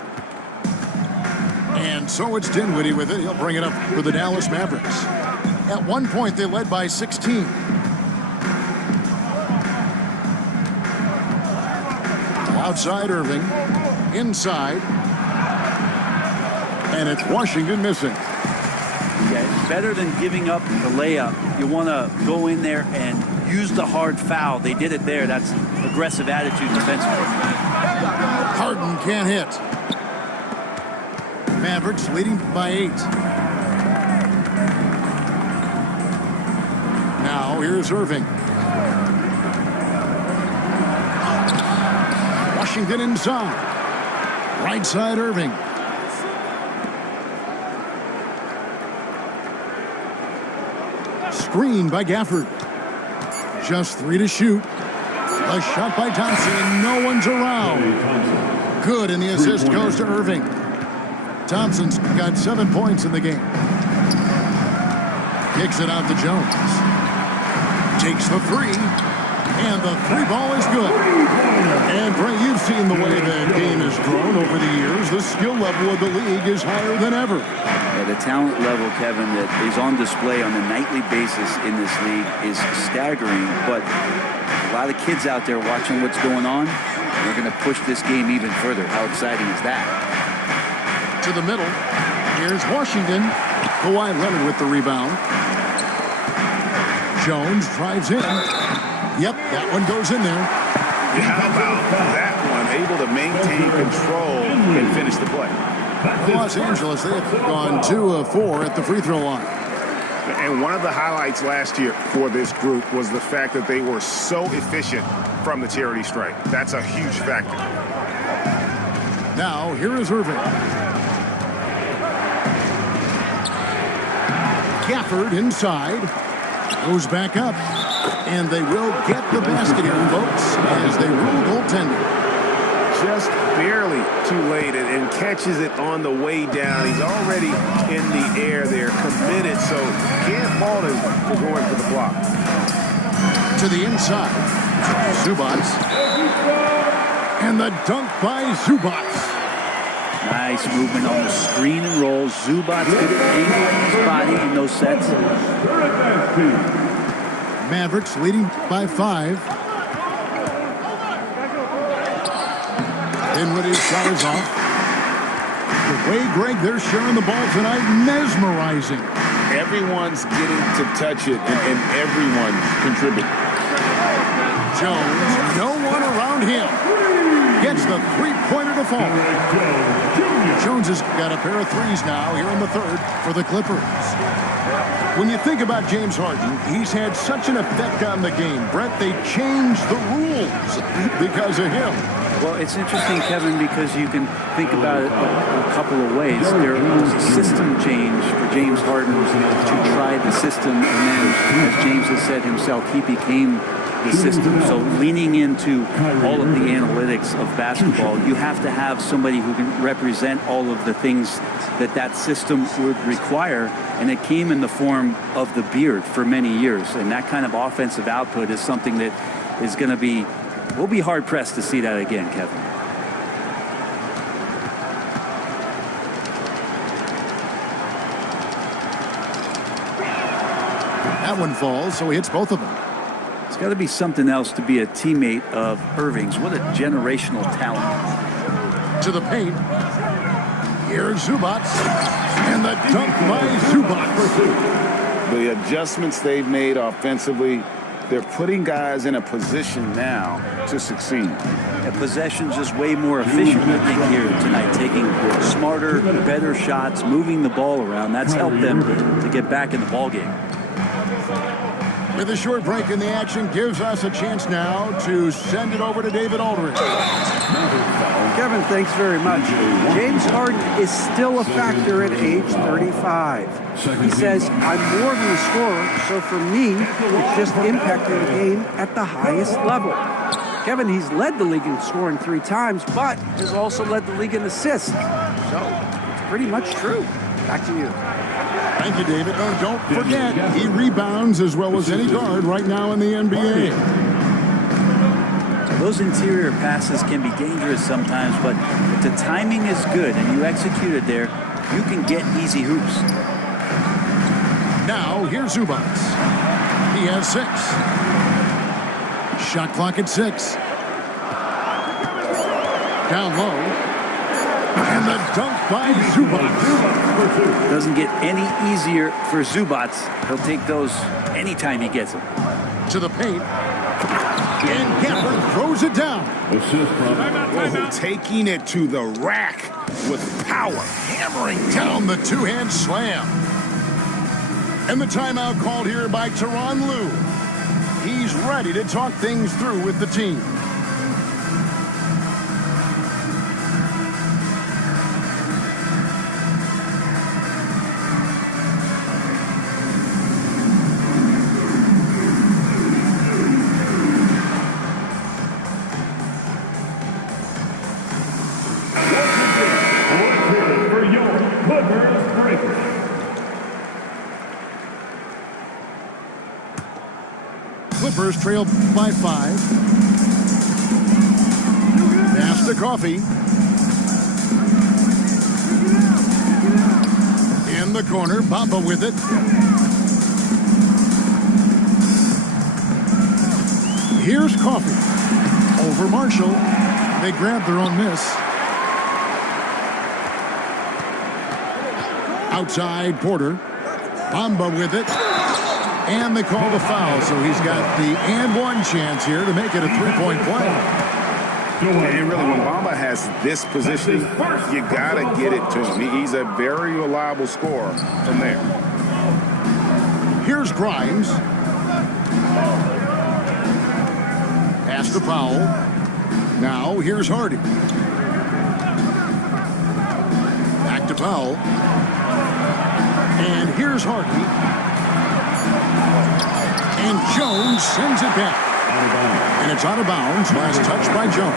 And so it's Dinwiddie with it. He'll bring it up for the Dallas Mavericks. At one point, they led by 16. Outside Irving, inside, and it's Washington missing. Yeah, better than giving up the layup. You want to go in there and use the hard foul. They did it there. That's aggressive attitude defensively. Harden can't hit. Mavericks leading by 8. Now here's Irving. Washington inside. Right side Irving. Screen by Gafford. Just 3 to shoot. A shot by Thompson. No one's around. Good, and the assist goes to Irving. Thompson's got 7 points in the game. Kicks it out to Jones. Takes the 3. And the 3 ball is good. And Brent, you've seen the way the game has grown over the years. The skill level of the league is higher than ever. Yeah, the talent level, Kevin, that is on display on a nightly basis in this league is staggering. But a lot of kids out there watching what's going on, they're going to push this game even further. How exciting is that? To the middle. Here's Washington. Kawhi Leonard with the rebound. Jones drives in. Yep, that one goes in there. How about that one? Able to maintain control and finish the play. Los Angeles, they have gone 2 of 4 at the free throw line. And one of the highlights last year for this group was the fact that they were so efficient from the charity stripe. That's a huge factor. Now, here is Irving. Gafford inside. Goes back up. And they will get the basket here, folks, as they rule goaltending. Just barely too late and catches it on the way down. He's already in the air there, committed, so can't fault him for going for the block. To the inside. Zubats. And the dunk by Zubats. Nice movement on the screen and roll. Zubats good at angling his body in those sets. Mavericks leading by 5. Dinwiddie's shot is off. The way, Greg, they're sharing the ball tonight, mesmerizing. Everyone's getting to touch it, and everyone's contributing. Jones, no one around him. Gets the three-pointer to fall. Jones has got a pair of threes now here in the third for the Clippers. When you think about James Harden, he's had such an effect on the game. Brett, they changed the rules because of him. Well, it's interesting, Kevin, because you can think about it a couple of ways. There was a system change for James Harden to try the system, and then, as James has said himself, he became the system. So leaning into all of the analytics of basketball, you have to have somebody who can represent all of the things that system would require, and it came in the form of the beard for many years. And that kind of offensive output is something that is going to be, we'll be hard-pressed to see that again, Kevin. That one falls, so he hits both of them. It's got to be something else to be a teammate of Irving's. What a generational talent. To the paint. Here's Zubats. And the dunk by Zubats. The adjustments they've made offensively, they're putting guys in a position now to succeed. Yeah, possession's just way more efficient, I think, here tonight. Taking smarter, better shots, moving the ball around. That's helped them to get back in the ball game. With a short break in the action, gives us a chance now to send it over to David Aldridge. Kevin, thanks very much. James Harden is still a factor at age 35. He says, I'm more than a scorer, so for me, it's just impacting the game at the highest level. Kevin, he's led the league in scoring 3 times, but has also led the league in assists. So, it's pretty much true. Back to you. Thank you, David. Oh, don't forget, he rebounds as well as any guard right now in the NBA. Those interior passes can be dangerous sometimes, but if the timing is good and you execute it there, you can get easy hoops. Now, here's Zubats. He has 6. Shot clock at 6. Down low. And the dunk by Zubats. Doesn't get any easier for Zubats. He'll take those anytime he gets them. To the paint. And Gafford throws it down. Oh, taking it to the rack with power. Hammering down the two-hand slam. And the timeout called here by Tyronn Lue. He's ready to talk things through with the team. Clippers trail by 5. Coffee. In the corner, Bamba with it. Here's Coffee. Over Marshall. They grab their own miss. Outside Porter. Bamba with it. And they call the foul, so he's got the and one chance here to make it a three-point play. And really, when Bamba has this position, you got to get it to him. He's a very reliable scorer from there. Here's Grimes. Pass to Powell. Now here's Hardy. Back to Powell. And here's Hardy. And Jones sends it back. And it's out of bounds. Last touch by Jones.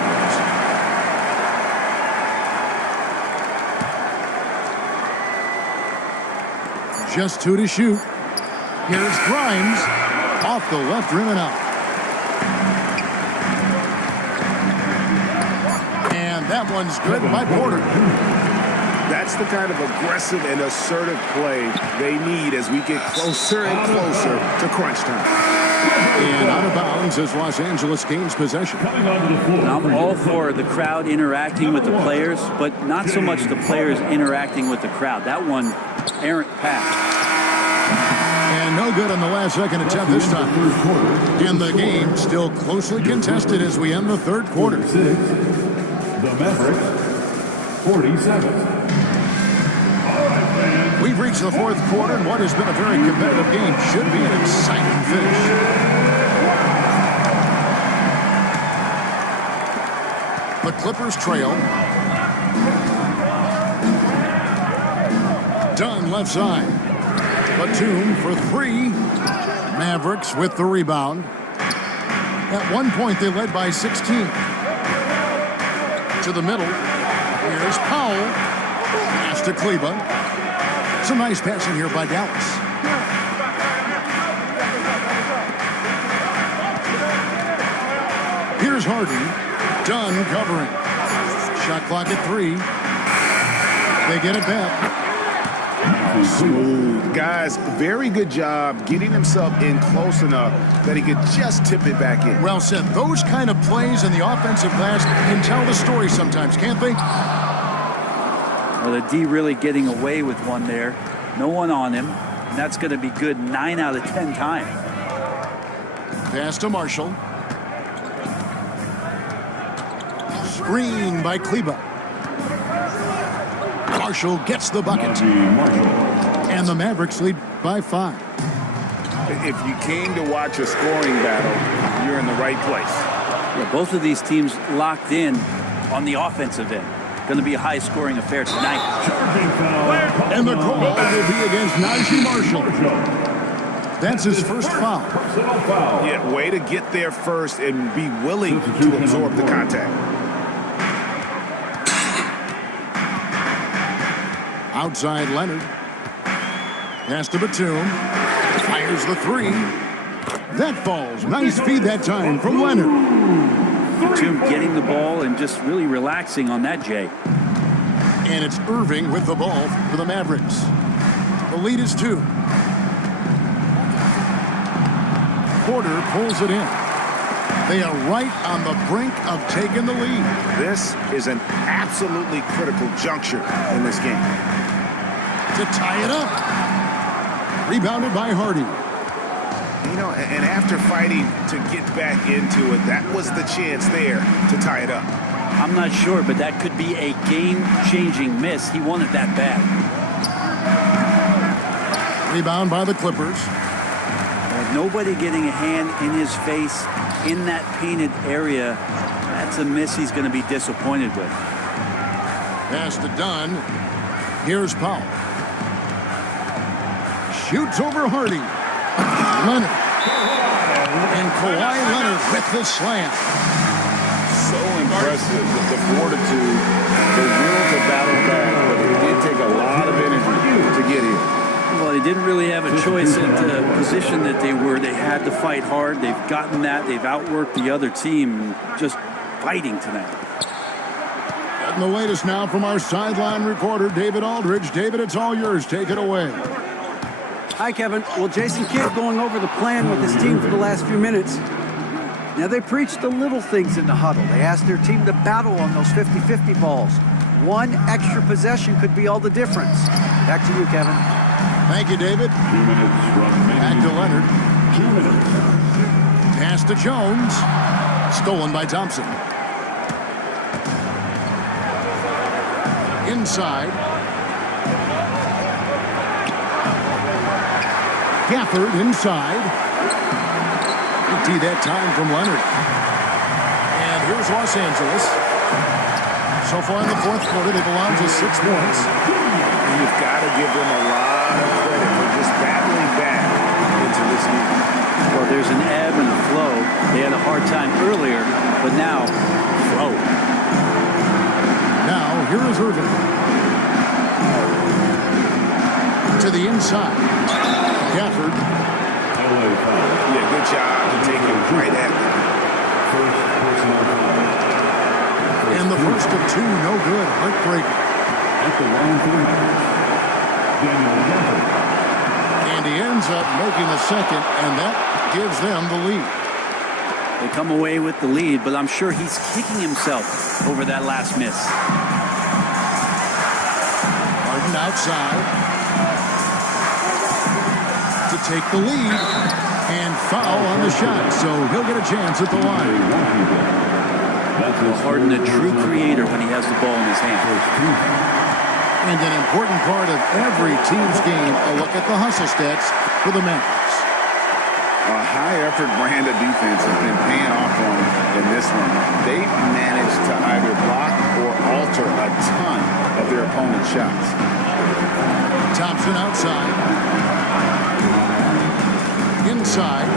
Just 2 to shoot. Here's Grimes. Off the left rim and out. And that one's good by Porter. That's the kind of aggressive and assertive play they need as we get closer and closer to crunch time. And out of bounds as Los Angeles gains possession. I'm all for the crowd interacting with the players, but not so much the players interacting with the crowd. That one, errant pass. And no good on the last second attempt this time. In the game, still closely contested as we end the third quarter. The Mavericks, 47. We've reached the fourth quarter, and what has been a very competitive game should be an exciting finish. The Clippers trail. Dunn left side. Batum for 3. Mavericks with the rebound. At one point, they led by 16. To the middle. Here's Powell. Pass to Kleber. Some nice passing here by Dallas. Here's Harden. Dunn covering. Shot clock at 3. They get it back. Smooth. Guys, very good job getting himself in close enough that he could just tip it back in. Well said. Those kind of plays in the offensive glass can tell the story sometimes, can't they? Well, the D really getting away with one there. No one on him. And that's going to be good 9 out of 10 times. Pass to Marshall. Screen by Kleber. Marshall gets the bucket. And the Mavericks lead by 5. If you came to watch a scoring battle, you're in the right place. Yeah, both of these teams locked in on the offensive end. Going to be a high-scoring affair tonight. And the call will be against Najee Marshall. That's his first foul. Yeah, way to get there first and be willing to absorb the contact. Outside Leonard. Pass to Batum. Fires the 3. That falls. Nice feed that time from Leonard. Batum getting the ball and just really relaxing on that, Jay. And it's Irving with the ball for the Mavericks. The lead is 2. Porter pulls it in. They are right on the brink of taking the lead. This is an absolutely critical juncture in this game. To tie it up. Rebounded by Hardy. You know, and after fighting to get back into it, that was the chance there to tie it up. I'm not sure, but that could be a game-changing miss. He wanted that bad. Rebound by the Clippers. Nobody getting a hand in his face in that painted area. That's a miss he's going to be disappointed with. Pass to Dunn. Here's Powell. Shoots over Hardy. Leonard. And Kawhi Leonard with the slam. So impressive with the fortitude, the will to battle back, but it did take a lot of energy to get here. Well, they didn't really have a choice in the position that they were. They had to fight hard. They've gotten that. They've outworked the other team, just fighting tonight. And the latest now from our sideline reporter, David Aldridge. David, it's all yours. Take it away. Hi, Kevin. Well, Jason Kidd going over the plan with his team for the last few minutes. Now, they preached the little things in the huddle. They asked their team to battle on those 50-50 balls. One extra possession could be all the difference. Back to you, Kevin. Thank you, David. 2 minutes remaining. Back to Leonard. 2 minutes. Pass to Jones. Stolen by Thompson. Inside. Gafford inside. Good D that time from Leonard. And here's Los Angeles. So far in the fourth quarter, they've allowed just 6 points. And you've got to give them a lot of credit for just battling back into this game. Well, there's an ebb and a flow. They had a hard time earlier, but now, flow. Now, here is Irvin. To the inside. Gafford. Yeah, good job to take him right at them. And the first of 2, no good. Heartbreaker. At the line for the Mavericks, Daniel Gafford. And he ends up making the second, and that gives them the lead. They come away with the lead, but I'm sure he's kicking himself over that last miss. Harden outside to take the lead, and foul on the shot, so he'll get a chance at the line. Harden, a true creator when he has the ball in his hand. And an important part of every team's game, a look at the hustle stats for the Mavericks. A high-effort brand of defense has been paying off on them in this one. They've managed to either block or alter a ton of their opponent's shots. Thompson outside. Inside.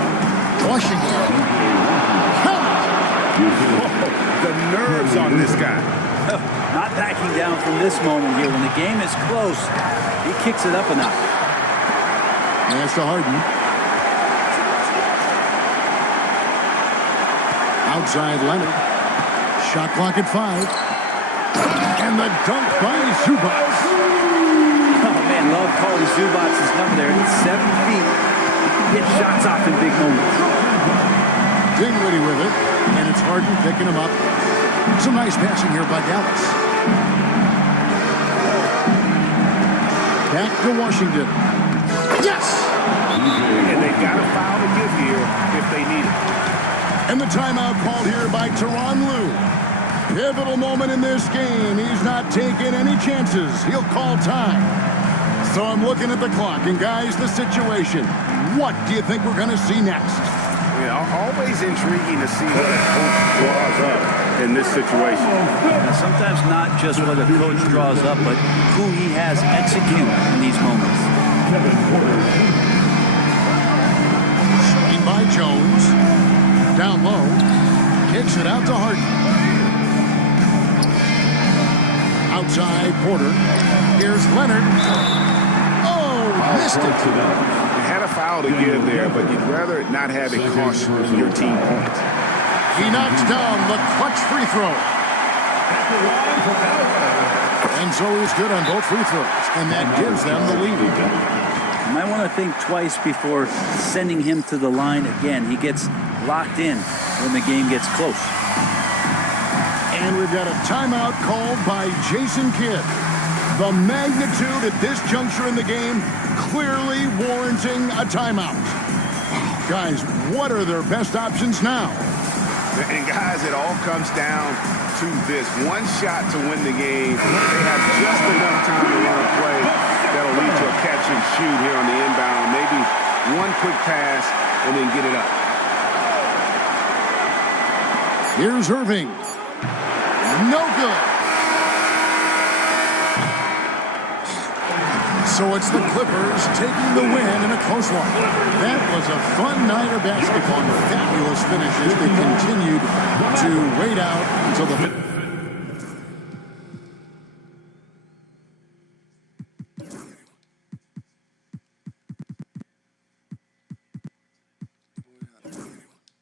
Washington. Count! The nerves on this guy. Not backing down from this moment here. When the game is close, he kicks it up a notch. Pass to Harden. Outside Leonard. Shot clock at 5. And the dunk by Zubac. Oh, man, love calling Zubac's number there. It's 7 feet. Get shots off in big moments. Dinwiddie with it. And it's Harden picking him up. Some nice passing here by Dallas. Back to Washington. Yes! And they've got a foul to give here if they need it. And the timeout called here by Tyronn Lue. Pivotal moment in this game. He's not taking any chances. He'll call time. So I'm looking at the clock. And guys, the situation. What do you think we're going to see next? Yeah, always intriguing to see what a coach draws up in this situation. Now, sometimes not just what a coach draws up, but who he has execute in these moments. Screen by Jones. Down low. Kicks it out to Harden. Outside Porter. Here's Leonard. Oh, missed it. You had a foul to give there, but you'd rather not have it cost your team points. He knocks down the clutch free throw. And so he's good on both free throws, and that gives them the lead. You might want to think twice before sending him to the line again. He gets locked in when the game gets close. And we've got a timeout called by Jason Kidd. The magnitude at this juncture in the game clearly warranting a timeout. Guys, what are their best options now? And guys, it all comes down to this. One shot to win the game. They have just enough time to run a play that'll lead to a catch and shoot here on the inbound. Maybe one quick pass and then get it up. Here's Irving. No good. So it's the Clippers taking the win in a close one. That was a fun night of basketball. Fabulous finishes. They continued to wait out until the...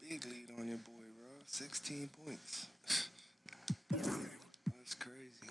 Big lead on your boy, bro. 16 points. That's crazy.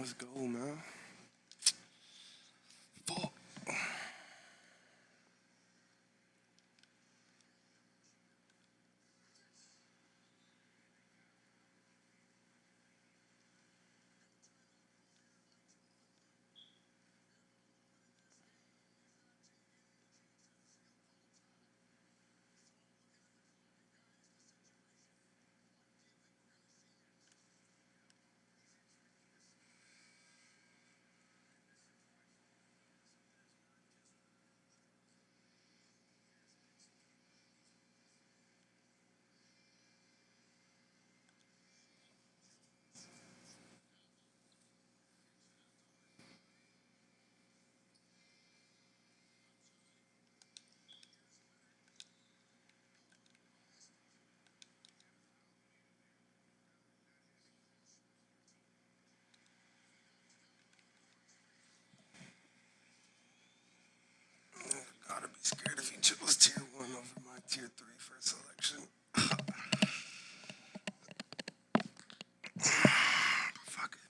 Let's go, man. Fuck. Gotta be scared if he chose tier 1 over my tier 3 first selection. Fuck it.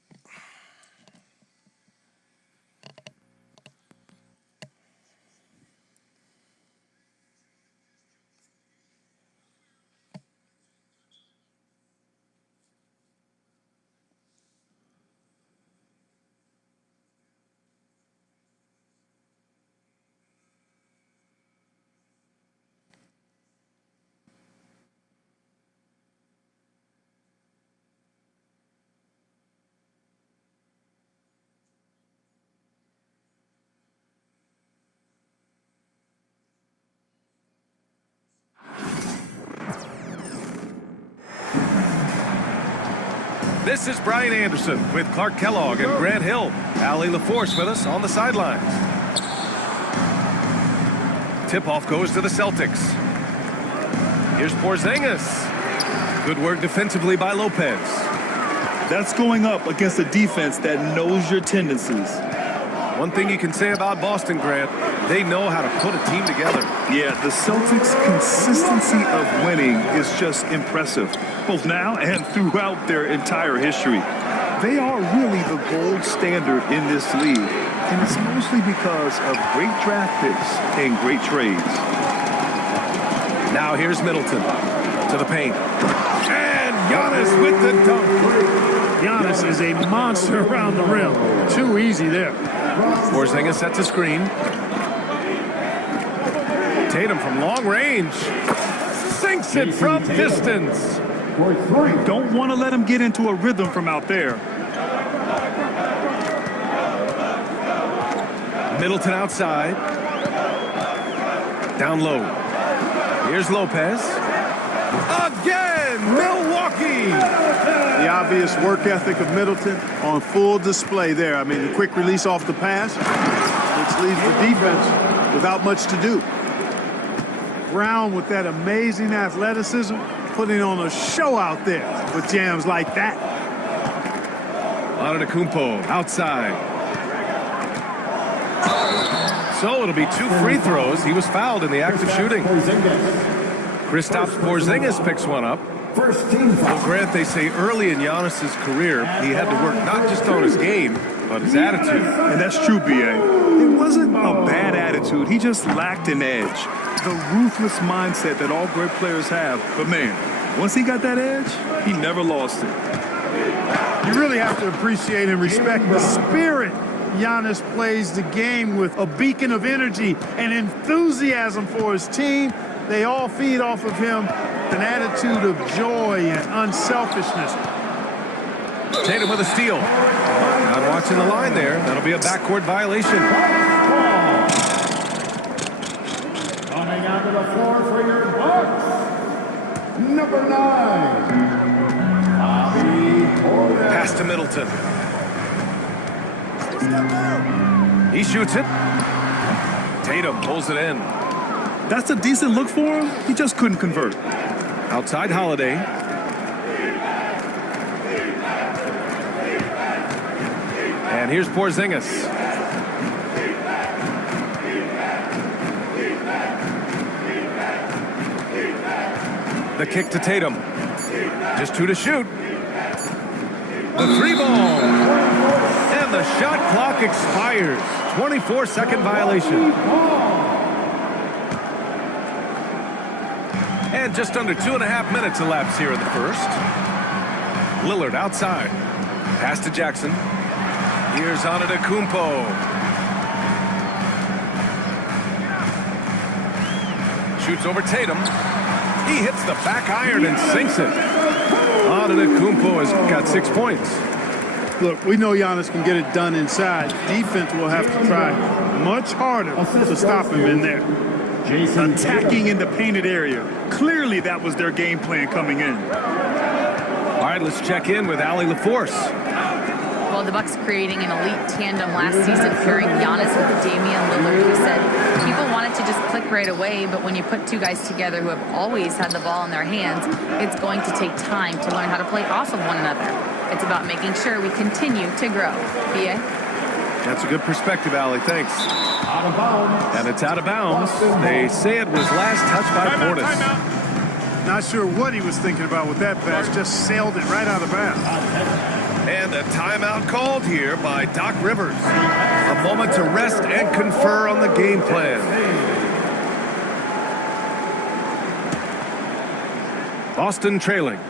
This is Brian Anderson with Clark Kellogg and Grant Hill. Allie LaForce with us on the sidelines. Tip-off goes to the Celtics. Here's Porzingis. Good work defensively by Lopez. That's going up against a defense that knows your tendencies. One thing you can say about Boston, Grant, they know how to put a team together. Yeah, the Celtics' consistency of winning is just impressive, both now and throughout their entire history. They are really the gold standard in this league, and it's mostly because of great draft picks and great trades. Now here's Middleton to the paint. And Giannis with the dunk. Giannis is a monster around the rim. Too easy there. Porzingis sets a screen. Tatum from long range. Sinks it from distance. Don't want to let him get into a rhythm from out there. Middleton outside. Down low. Here's Lopez. Again, Milwaukee. The obvious work ethic of Middleton on full display there. I mean, the quick release off the pass, which leaves the defense without much to do. Brown with that amazing athleticism, putting on a show out there with jams like that. Antetokounmpo outside. So it'll be 2 free throws. He was fouled in the act of shooting. Kristaps Porzingis picks one up. Well, Grant, they say early in Giannis's career, he had to work not just on his game, but his attitude. And that's true, B.A. It wasn't a bad attitude. He just lacked an edge. The ruthless mindset that all great players have. But, man, once he got that edge, he never lost it. You really have to appreciate and respect the spirit Giannis plays the game with, a beacon of energy and enthusiasm for his team. They all feed off of him, an attitude of joy and unselfishness. Tatum with a steal. Not watching the line there. That'll be a backcourt violation. Coming onto the floor for your Bucks, number 9, Bobby Portis. Pass to Middleton. He shoots it. Tatum pulls it in. That's a decent look for him. He just couldn't convert. Outside Holiday. And here's Porzingis. The kick to Tatum. Just 2 to shoot. The 3 ball. And the shot clock expires. 24-second violation. And just under 2.5 minutes elapsed here in the first. Lillard outside. Pass to Jackson. Here's Antetokounmpo. Shoots over Tatum. He hits the back iron and sinks it. Antetokounmpo has got 6 points. Look, we know Giannis can get it done inside. Defense will have to try much harder to stop him in there. Attacking in the painted area. Clearly that was their game plan coming in. All right, let's check in with Allie LaForce. Well, the Bucks creating an elite tandem last season, pairing Giannis with Damian Lillard, who said people wanted to just click right away, but when you put two guys together who have always had the ball in their hands, it's going to take time to learn how to play off of one another. It's about making sure we continue to grow. B.A.? That's a good perspective, Allie. Thanks. Out of bounds. And it's out of bounds. They say it was last touched by Portis. Not sure what he was thinking about with that pass. Just sailed it right out of bounds. And a timeout called here by Doc Rivers. A moment to rest and confer on the game plan. Boston trailing.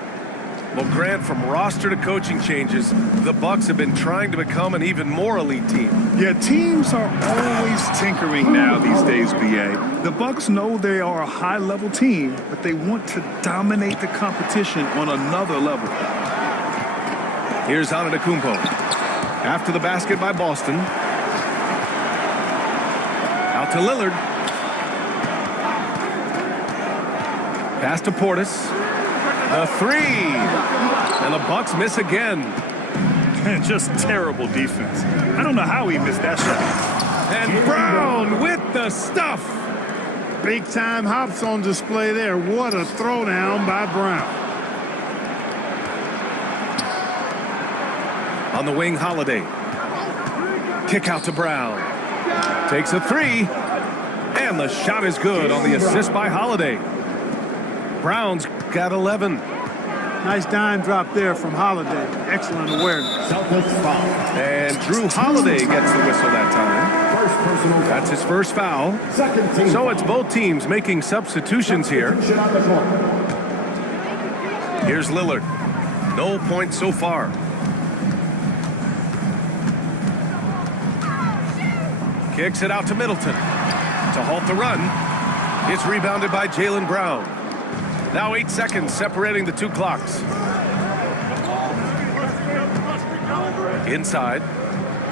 Well, Grant, from roster to coaching changes, the Bucks have been trying to become an even more elite team. Yeah, teams are always tinkering now these days, B.A. The Bucks know they are a high-level team, but they want to dominate the competition on another level. Here's Antetokounmpo. After the basket by Boston. Out to Lillard. Pass to Portis. The three. And the Bucks miss again. And just terrible defense. I don't know how he missed that shot. And Brown with the stuff. Big time hops on display there. What a throwdown by Brown. On the wing, Holiday. Kick out to Brown. Takes a three. And the shot is good on the assist by Holiday. Brown's got 11. Nice dime drop there from Holiday. Excellent awareness. And Drew Holiday gets the whistle that time. That's his first foul. So it's both teams making substitutions here. Here's Lillard. No points so far. Kicks it out to Middleton to halt the run. It's rebounded by Jaylen Brown. Now 8 seconds separating the two clocks. Inside.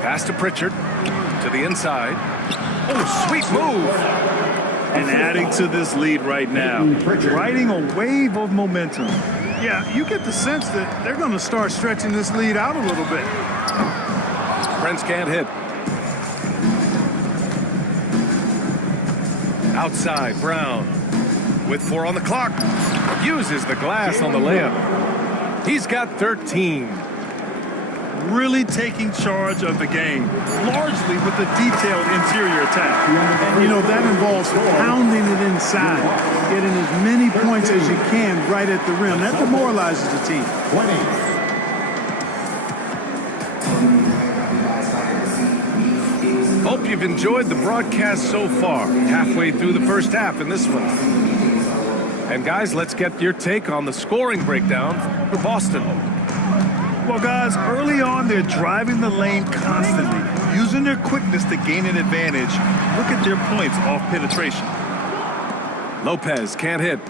Pass to Pritchard. To the inside. Oh, sweet move. And adding to this lead right now. Riding a wave of momentum. Yeah, you get the sense that they're going to start stretching this lead out a little bit. Prince can't hit. Outside, Brown. With 4 on the clock. Uses the glass on the layup. He's got 13. Really taking charge of the game, largely with the detailed interior attack. And, you know, that involves pounding it inside, getting as many points as you can right at the rim. That demoralizes the team. Hope you've enjoyed the broadcast so far. Halfway through the first half in this one. And guys, let's get your take on the scoring breakdown for Boston. Well, guys, early on, they're driving the lane constantly, using their quickness to gain an advantage. Look at their points off penetration. Lopez can't hit.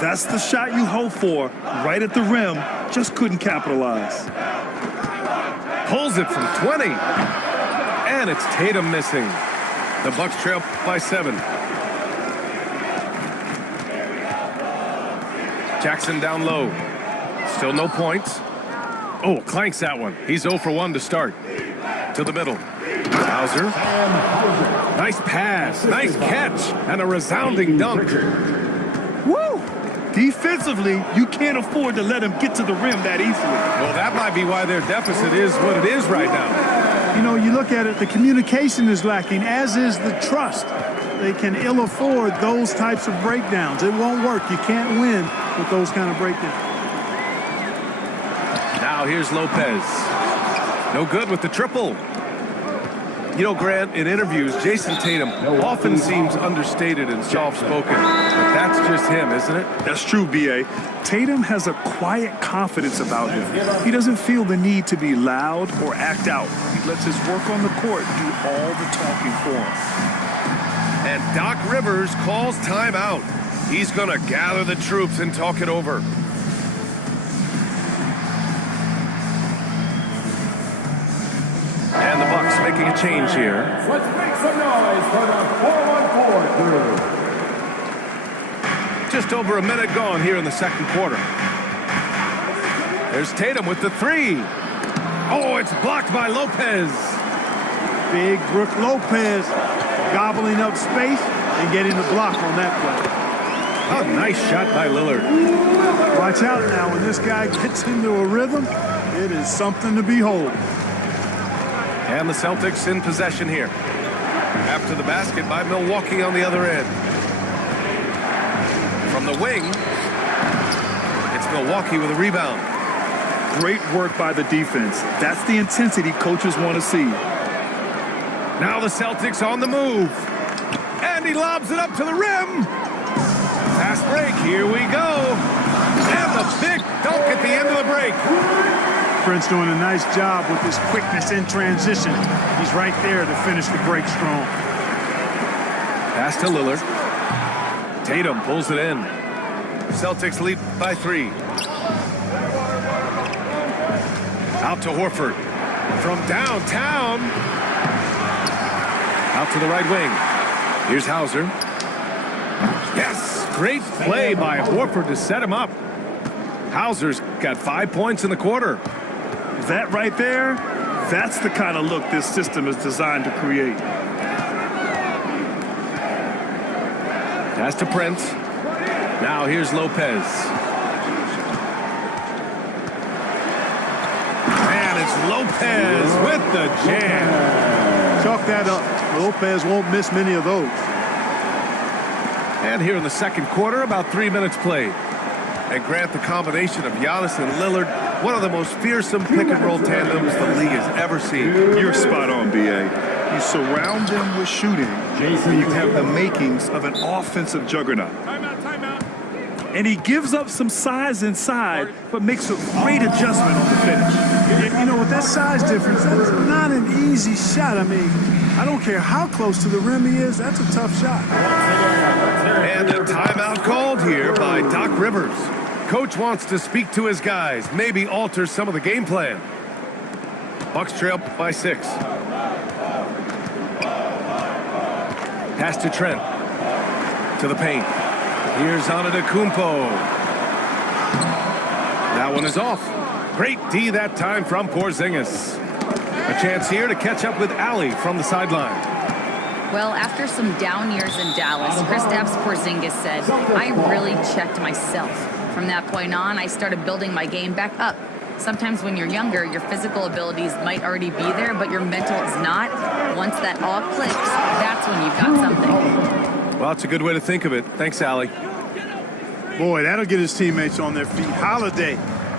That's the shot you hope for, right at the rim. Just couldn't capitalize. Pulls it from 20. And it's Tatum missing. The Bucks trail by 7. Jackson down low. Still no points. Oh, clanks that one. He's 0 for 1 to start. To the middle. Hauser. Nice pass. Nice catch. And a resounding dunk. Woo! Defensively, you can't afford to let him get to the rim that easily. Well, that might be why their deficit is what it is right now. You know, you look at it, the communication is lacking, as is the trust. They can ill afford those types of breakdowns. It won't work. You can't win with those kind of breakdowns. Now here's Lopez. No good with the triple. You know, Grant, in interviews, Jason Tatum often seems understated and soft-spoken. But that's just him, isn't it? That's true, B.A. Tatum has a quiet confidence about him. He doesn't feel the need to be loud or act out. He lets his work on the court do all the talking for him. And Doc Rivers calls timeout. He's going to gather the troops and talk it over. And the Bucks making a change here. Let's make some noise for the 4-on-4 crew. Just over a minute gone here in the second quarter. There's Tatum with the three. Oh, it's blocked by Lopez. Big Brook Lopez gobbling up space and getting the block on that play. A nice shot by Lillard. Watch out now. When this guy gets into a rhythm, it is something to behold. And the Celtics in possession here. After the basket by Milwaukee on the other end. From the wing, it's Milwaukee with a rebound. Great work by the defense. That's the intensity coaches want to see. Now the Celtics on the move. And he lobs it up to the rim. Fast break, here we go. And the big dunk at the end of the break. Prince doing a nice job with his quickness in transition. He's right there to finish the break strong. Pass to Lillard. Tatum pulls it in. Celtics lead by 3. Out to Horford. From downtown. Out to the right wing. Here's Hauser. Yes! Great play by Horford to set him up. Hauser's got 5 points in the quarter. That right there, that's the kind of look this system is designed to create. Pass to Prince. Now here's Lopez. And it's Lopez with the jam. Chalk that up. Lopez won't miss many of those. And here in the second quarter, about 3 minutes played. And Grant, the combination of Giannis and Lillard, one of the most fearsome pick-and-roll tandems the league has ever seen. You're spot on, B.A. You surround them with shooting, and you have the makings of an offensive juggernaut. Timeout. And he gives up some size inside, but makes a great adjustment on the finish. You know, with that size difference, that's not an easy shot. I mean, I don't care how close to the rim he is, that's a tough shot. And a timeout called here by Doc Rivers. Coach wants to speak to his guys, maybe alter some of the game plan. Bucks trail by 6. Pass to Trent. To the paint. Here's Antetokounmpo. That one is off. Great D that time from Porzingis. A chance here to catch up with Allie from the sideline. Well, after some down years in Dallas, Kristaps Porzingis said, I really checked myself. From that point on, I started building my game back up. Sometimes when you're younger, your physical abilities might already be there, but your mental is not. Once that all clicks, that's when you've got something. Well, it's a good way to think of it. Thanks, Allie. Boy, that'll get his teammates on their feet. Holiday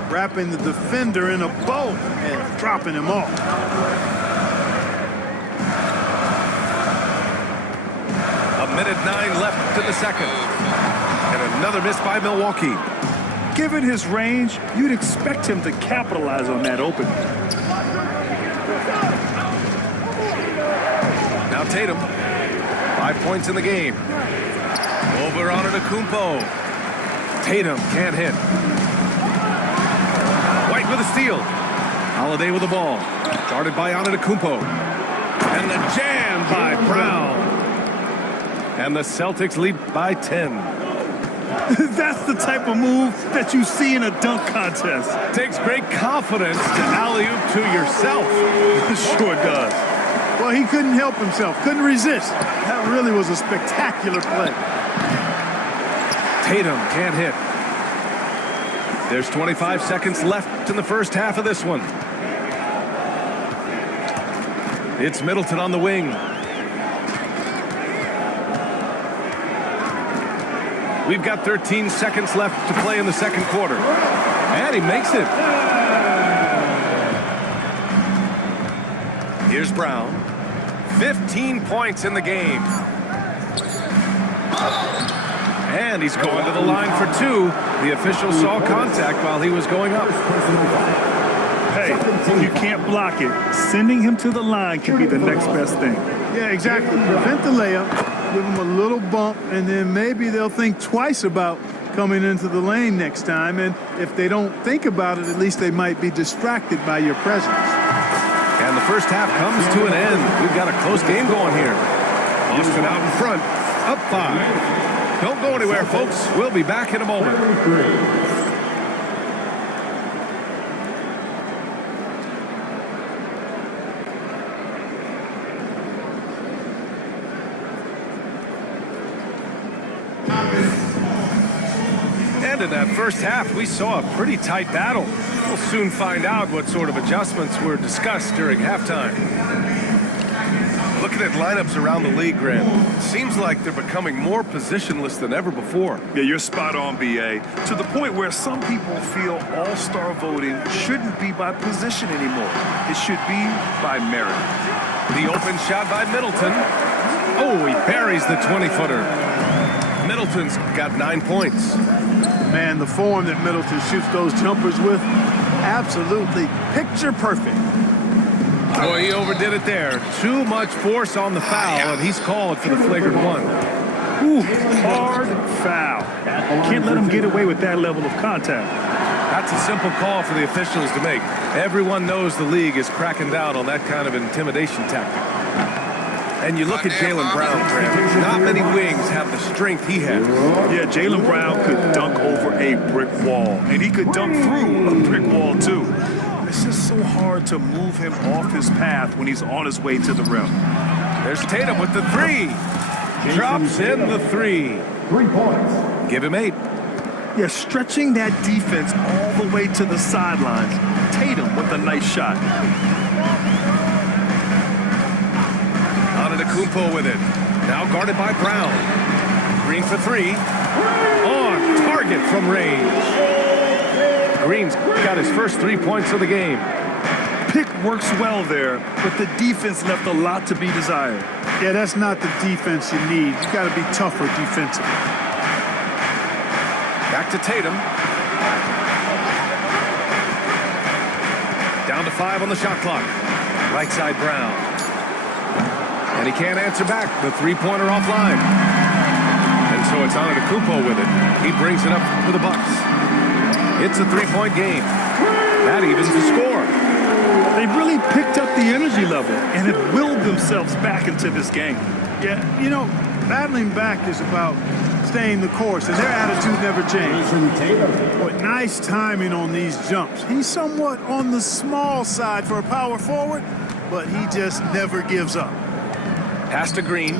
wrapping the defender in a bow and dropping him off. A minute 9 left in the second. And another miss by Milwaukee. Given his range, you'd expect him to capitalize on that opening. Now Tatum. 5 points in the game. Over on Antetokounmpo. Tatum can't hit. White with a steal. Holiday with the ball. Guarded by Antetokounmpo. And the jam by Brown. And the Celtics lead by 10. That's the type of move that you see in a dunk contest. Takes great confidence to alley-oop to yourself. It sure does. Well, he couldn't help himself, couldn't resist. That really was a spectacular play. Tatum can't hit. There's 25 seconds left in the first half of this one. It's Middleton on the wing. We've got 13 seconds left to play in the second quarter. And he makes it. Here's Brown. 15 points in the game. And he's going to the line for 2. The official saw contact while he was going up. Hey, you can't block it. Sending him to the line can be the next best thing. Yeah, exactly. Prevent the layup, give them a little bump, and then maybe they'll think twice about coming into the lane next time. And if they don't think about it, at least they might be distracted by your presence. And the first half comes to an end. We've got a close game going here. Austin out in front, up 5. Don't go anywhere, folks. We'll be back in a moment. And in that first half, we saw a pretty tight battle. We'll soon find out what sort of adjustments were discussed during halftime. Looking at lineups around the league, Graham, seems like they're becoming more positionless than ever before. Yeah, you're spot on, B.A. To the point where some people feel all-star voting shouldn't be by position anymore. It should be by merit. The open shot by Middleton. Oh, he buries the 20-footer. Middleton's got 9 points. Man, the form that Middleton shoots those jumpers with, absolutely picture perfect. Boy, he overdid it there. Too much force on the foul, and he's called for the flagrant 1. Ooh, hard foul. Can't let him get away with that level of contact. That's a simple call for the officials to make. Everyone knows the league is cracking down on that kind of intimidation tactic. And you look at Jaylen Brown, Graham. Not many wings have the strength he has. Yeah, Jaylen Brown could dunk over a brick wall, and he could dunk through a brick wall, too. It's just so hard to move him off his path when he's on his way to the rim. There's Tatum with the 3. Drops in the 3. 3 points. Give him 8. Yeah, stretching that defense all the way to the sidelines. Tatum with a nice shot. Kumpo with it. Now guarded by Brown. Green for 3. On target from range. Green's got his first 3 points of the game. Pick works well there, but the defense left a lot to be desired. Yeah, that's not the defense you need. You got to be tougher defensively. Back to Tatum. Down to 5 on the shot clock. Right side Brown. And he can't answer back. The 3-pointer offline. And so it's Antetokounmpo with it. He brings it up for the Bucks. It's a 3-point game. That evens the score. They've really picked up the energy level and have willed themselves back into this game. Yeah, you know, battling back is about staying the course, and their attitude never changed. But nice timing on these jumps. He's somewhat on the small side for a power forward, but he just never gives up. Pass to Green.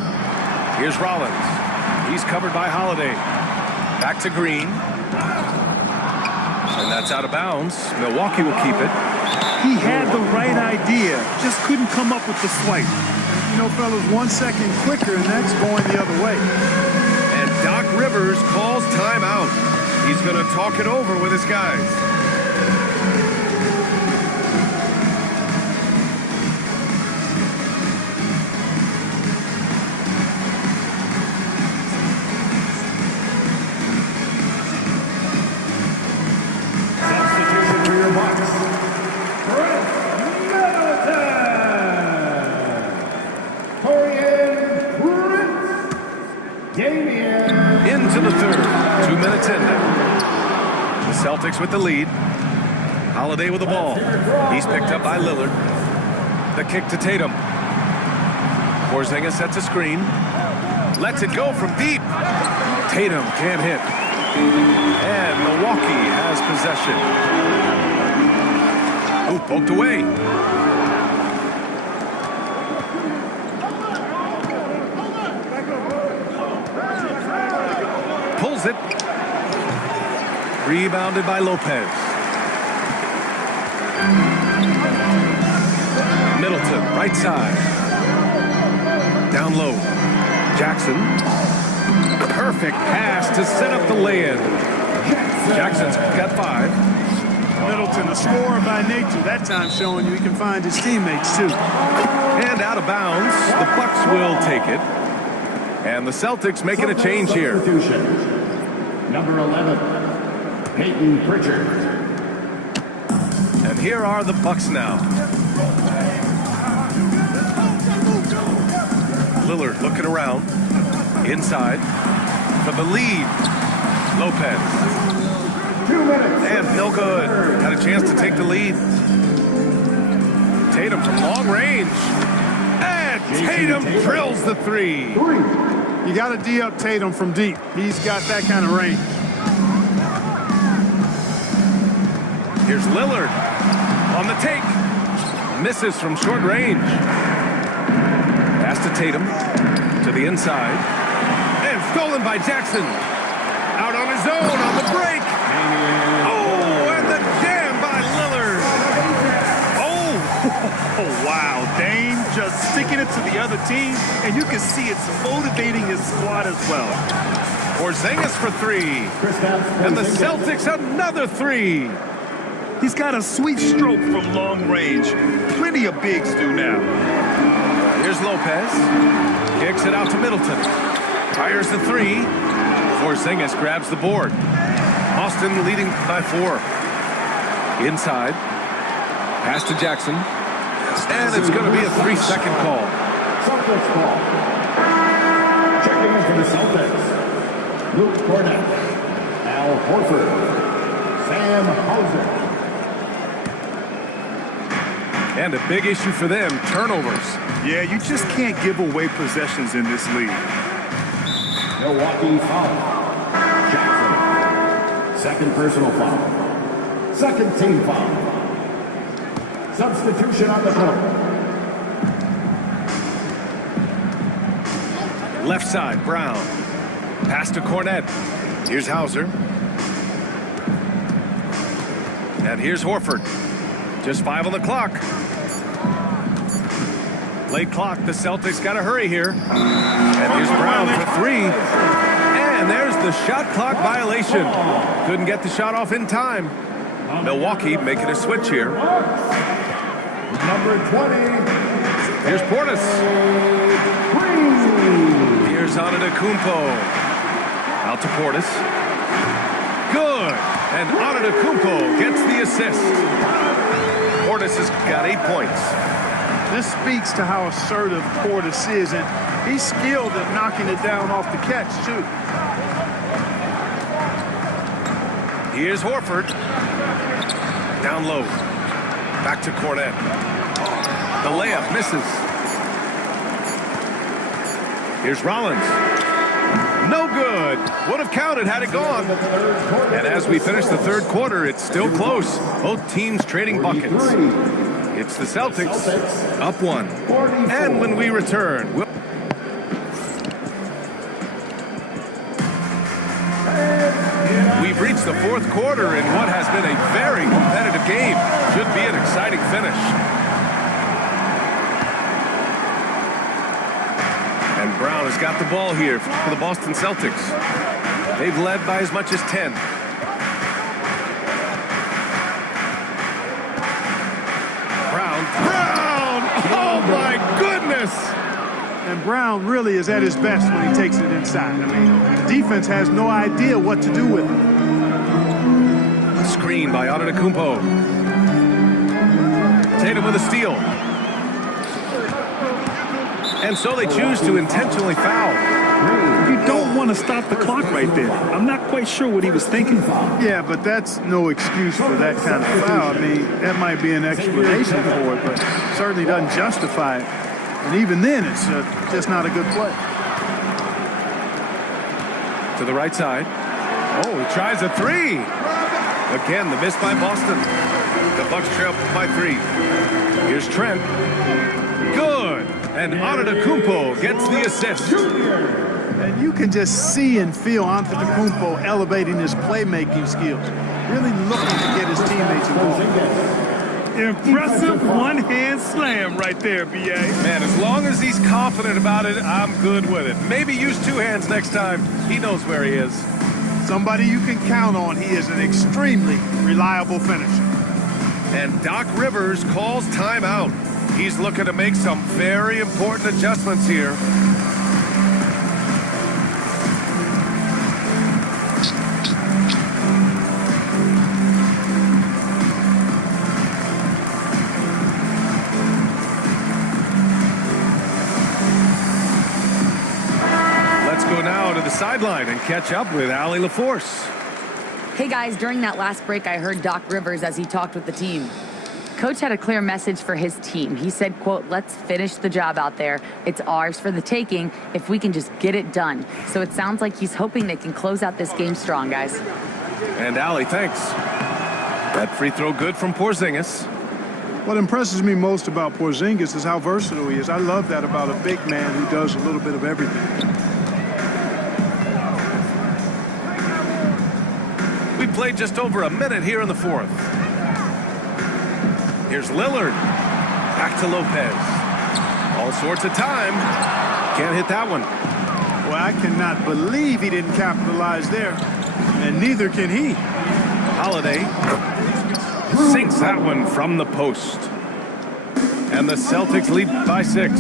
Here's Rollins. He's covered by Holiday. Back to Green. And that's out of bounds. Milwaukee will keep it. He had the right idea, just couldn't come up with the swipe. You know, fellas, 1 second quicker, and that's going the other way. And Doc Rivers calls timeout. He's going to talk it over with his guys. Into the third. 2 minutes in now. The Celtics with the lead. Holiday with the ball. He's picked up by Lillard. The kick to Tatum. Porzingis sets a screen. Lets it go from deep. Tatum can't hit. And Milwaukee has possession. Oh, poked away. Pulls it. Rebounded by Lopez. Middleton, right side. Down low. Jackson. Perfect pass to set up the lay-in. Jackson's got 5. Middleton, a scorer by nature, that time showing you he can find his teammates too. And out of bounds, the Bucks will take it. And the Celtics making a change here. Number 11, Peyton Pritchard. And here are the Bucks now. Lillard looking around. Inside. For the lead. Lopez. 2 minutes. And no good. Got a chance to take the lead. Tatum from long range. And Tatum drills the three. You got to D up Tatum from deep. He's got that kind of range. Here's Lillard on the take. Misses from short range. Pass to Tatum to the inside. And stolen by Jackson. Out on his own on the break. Oh, and the jam by Lillard. Oh, wow. Dame just sticking it to the other team, and you can see it's motivating his squad as well. Porzingis for three. And the Celtics another three. He's got a sweet stroke from long range. Plenty of bigs do now. Here's Lopez. Kicks it out to Middleton. Fires the three. Porzingis grabs the board. Boston leading by 4. Inside. Pass to Jackson. And it's going to be a 3-second call. Celtics ball. Checking in for the Celtics. Luke Cornett. Al Horford. Sam Hauser. And a big issue for them, turnovers. Yeah, you just can't give away possessions in this league. Milwaukee foul. Jackson. Second personal foul. Second team foul. Substitution on the court. Left side, Brown. Pass to Cornett. Here's Hauser. And here's Horford. Just 5 on the clock. Late clock, the Celtics got to hurry here. And here's Brown for 3. And there's the shot clock violation. Couldn't get the shot off in time. Milwaukee making a switch here. Number 20. Here's Portis. Here's Antetokounmpo. Out to Portis. Good. And Antetokounmpo gets the assist. Portis has got 8 points. This speaks to how assertive Portis is, and he's skilled at knocking it down off the catch, too. Here's Horford. Down low. Back to Cornett. The layup misses. Here's Rollins. No good. Would have counted had it gone. And as we finish the third quarter, it's still close. Both teams trading buckets. It's the Celtics up 1. And when we return, we've reached the fourth quarter in what has been a very competitive game. Should be an exciting finish. And Brown has got the ball here for the Boston Celtics. They've led by as much as 10. Brown! Oh my goodness! And Brown really is at his best when he takes it inside. I mean, the defense has no idea what to do with it. A screen by Antetokounmpo. Tatum with a steal. And so they choose to intentionally foul. You don't want to stop the clock right there. I'm not quite sure what he was thinking. Yeah, but that's no excuse for that kind of foul. I mean, that might be an explanation for it, but certainly doesn't justify it. And even then, it's just not a good play. To the right side. Oh, he tries a 3. Again, the miss by Boston. The Bucks trail by 3. Here's Trent. Good. And Antetokounmpo gets the assist. And you can just see and feel Antetokounmpo elevating his playmaking skills. Really looking to get his teammates involved. Impressive one-hand slam right there, B.A. Man, as long as he's confident about it, I'm good with it. Maybe use 2 hands next time. He knows where he is. Somebody you can count on. He is an extremely reliable finisher. And Doc Rivers calls timeout. He's looking to make some very important adjustments here. Let's go now to the sideline and catch up with Allie LaForce. Hey guys, during that last break, I heard Doc Rivers as he talked with the team. Coach had a clear message for his team. He said, quote, let's finish the job out there. It's ours for the taking if we can just get it done. So it sounds like he's hoping they can close out this game strong, guys. And Allie, thanks. That free throw good from Porzingis. What impresses me most about Porzingis is how versatile he is. I love that about a big man who does a little bit of everything. We played just over a minute here in the fourth. Here's Lillard. Back to Lopez. All sorts of time. Can't hit that one. Well, I cannot believe he didn't capitalize there. And neither can he. Holiday sinks that one from the post. And the Celtics lead by 6.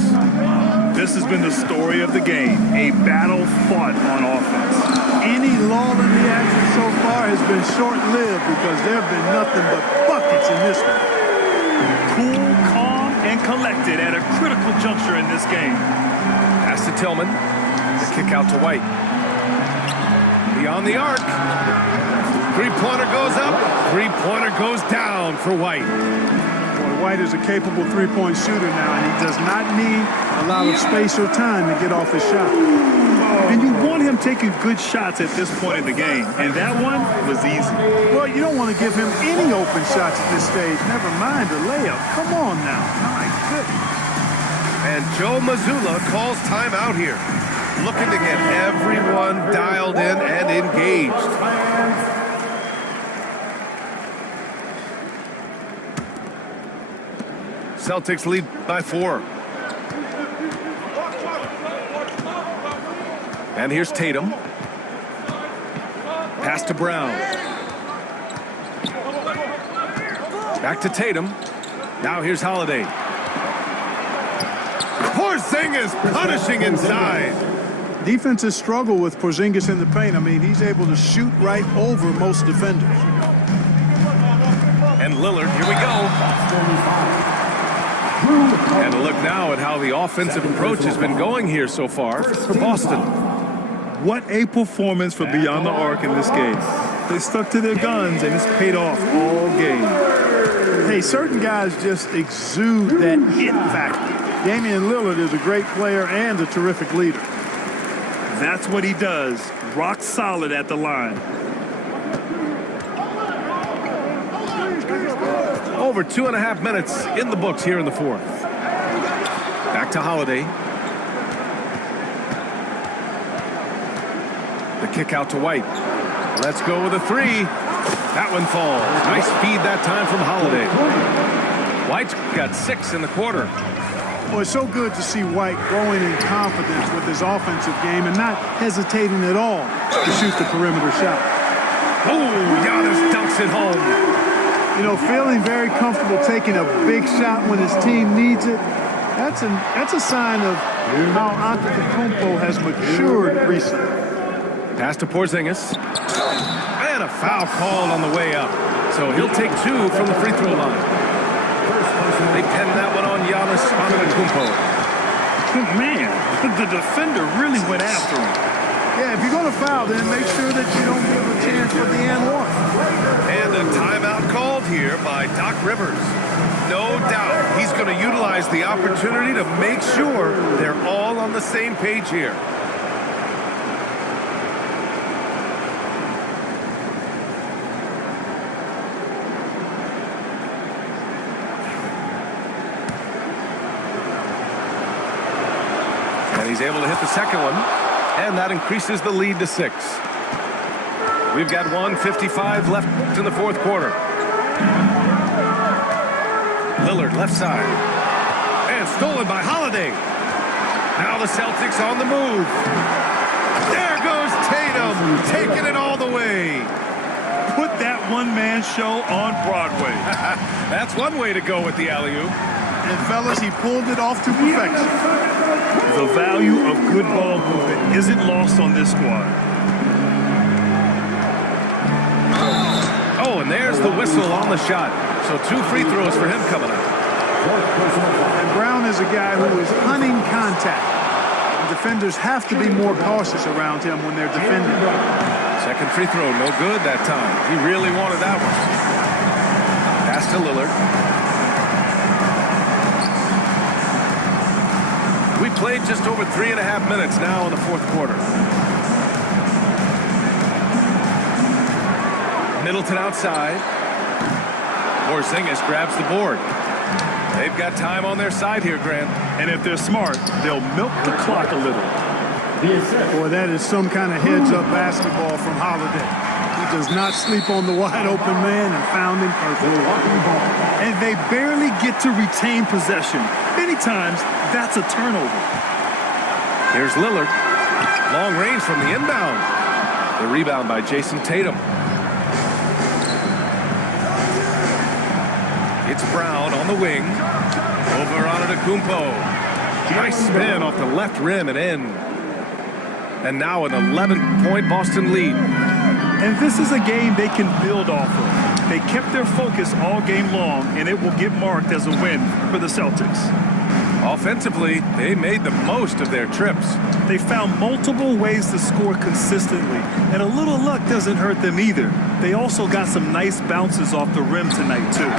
This has been the story of the game, a battle fought on offense. Any lull in the action so far has been short-lived because there have been nothing but buckets in this one. Cool, calm, and collected at a critical juncture in this game. Pass to Tillman. The kick out to White. Beyond the arc. Three-pointer goes up. Three-pointer goes down for White. Boy, White is a capable three-point shooter now, and he does not need a lot of space or time to get off his shot. And you want him taking good shots at this point in the game, and that one was easy. Well, you don't want to give him any open shots at this stage, never mind a layup. Come on now. My goodness. And Joe Mazzulla calls timeout here, looking to get everyone dialed in and engaged. Celtics lead by 4. And here's Tatum. Pass to Brown. Back to Tatum. Now here's Holiday. Porzingis punishing inside. Defenses struggle with Porzingis in the paint. I mean, he's able to shoot right over most defenders. And Lillard, here we go. And a look now at how the offensive approach has been going here so far for Boston. What a performance for Beyond the Arc in this game. They stuck to their guns, and it's paid off all game. Hey, certain guys just exude that it factor. Damian Lillard is a great player and a terrific leader. That's what he does. Rock solid at the line. Over 2.5 minutes in the books here in the fourth. Back to Holiday. The kick out to White. Let's go with a 3. That one falls. Nice feed that time from Holiday. White's got 6 in the quarter. Well, it's so good to see White growing in confidence with his offensive game and not hesitating at all to shoot the perimeter shot. Oh, Giannis dunks it home. You know, feeling very comfortable taking a big shot when his team needs it, that's a sign of how Antetokounmpo has matured recently. Pass to Porzingis. And a foul called on the way up. So he'll take 2 from the free throw line. They pinned that one on Giannis Antetokounmpo. Man, the defender really went after him. Yeah, if you're going to foul, then make sure that you don't give a chance for the and one. And a timeout called here by Doc Rivers. No doubt he's going to utilize the opportunity to make sure they're all on the same page here. And he's able to hit the second one. And that increases the lead to 6. We've got 1:55 left in the fourth quarter. Lillard left side. And stolen by Holiday. Now the Celtics on the move. There goes Tatum, taking it all the way. Put that one-man show on Broadway. That's one way to go with the alley-oop. And fellas, he pulled it off to perfection. The value of good ball movement isn't lost on this squad. Oh, and there's the whistle on the shot. So 2 free throws for him coming up. And Brown is a guy who is hunting contact. Defenders have to be more cautious around him when they're defending. Second free throw, no good that time. He really wanted that one. Pass to Lillard. We played just over 3.5 minutes now in the fourth quarter. Middleton outside. Porzingis grabs the board. They've got time on their side here, Grant. And if they're smart, they'll milk the clock a little. Boy, that is some kind of heads-up basketball from Holiday. He does not sleep on the wide-open man and found him perfect. And they barely get to retain possession. Many times, that's a turnover. Here's Lillard. Long range from the inbound. The rebound by Jason Tatum. It's Brown on the wing. Over on Antetokounmpo. Nice spin off the left rim and in. And now an 11-point Boston lead. And this is a game they can build off of. They kept their focus all game long, and it will get marked as a win for the Celtics. Offensively, they made the most of their trips. They found multiple ways to score consistently, and a little luck doesn't hurt them either. They also got some nice bounces off the rim tonight, too.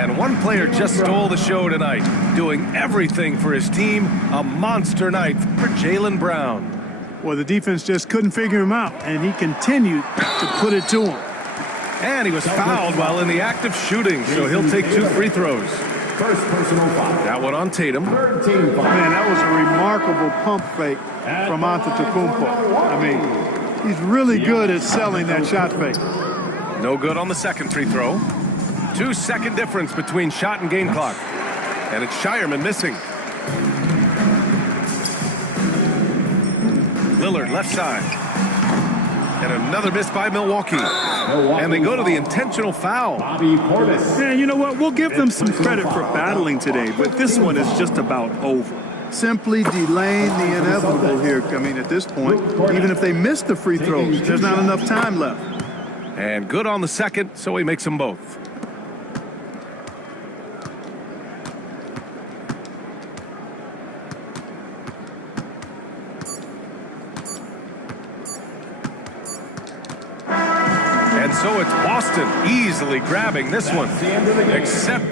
And one player just stole the show tonight, doing everything for his team. A monster night for Jaylen Brown. Well, the defense just couldn't figure him out, and he continued to put it to him. And he was fouled while in the act of shooting, so he'll take 2 free throws. First personal foul. That one on Tatum. Man, that was a remarkable pump fake from Antetokounmpo. I mean, he's really good at selling that shot fake. No good on the second free throw. 2-second difference between shot and game clock. And it's Shireman missing. Lillard left side. And another miss by Milwaukee. And they go to the intentional foul. Man, you know what? We'll give them some credit for battling today, but this one is just about over. Simply delaying the inevitable here. I mean, at this point, even if they miss the free throws, there's not enough time left. And good on the second, so he makes them both. And so it's Boston easily grabbing this one. Except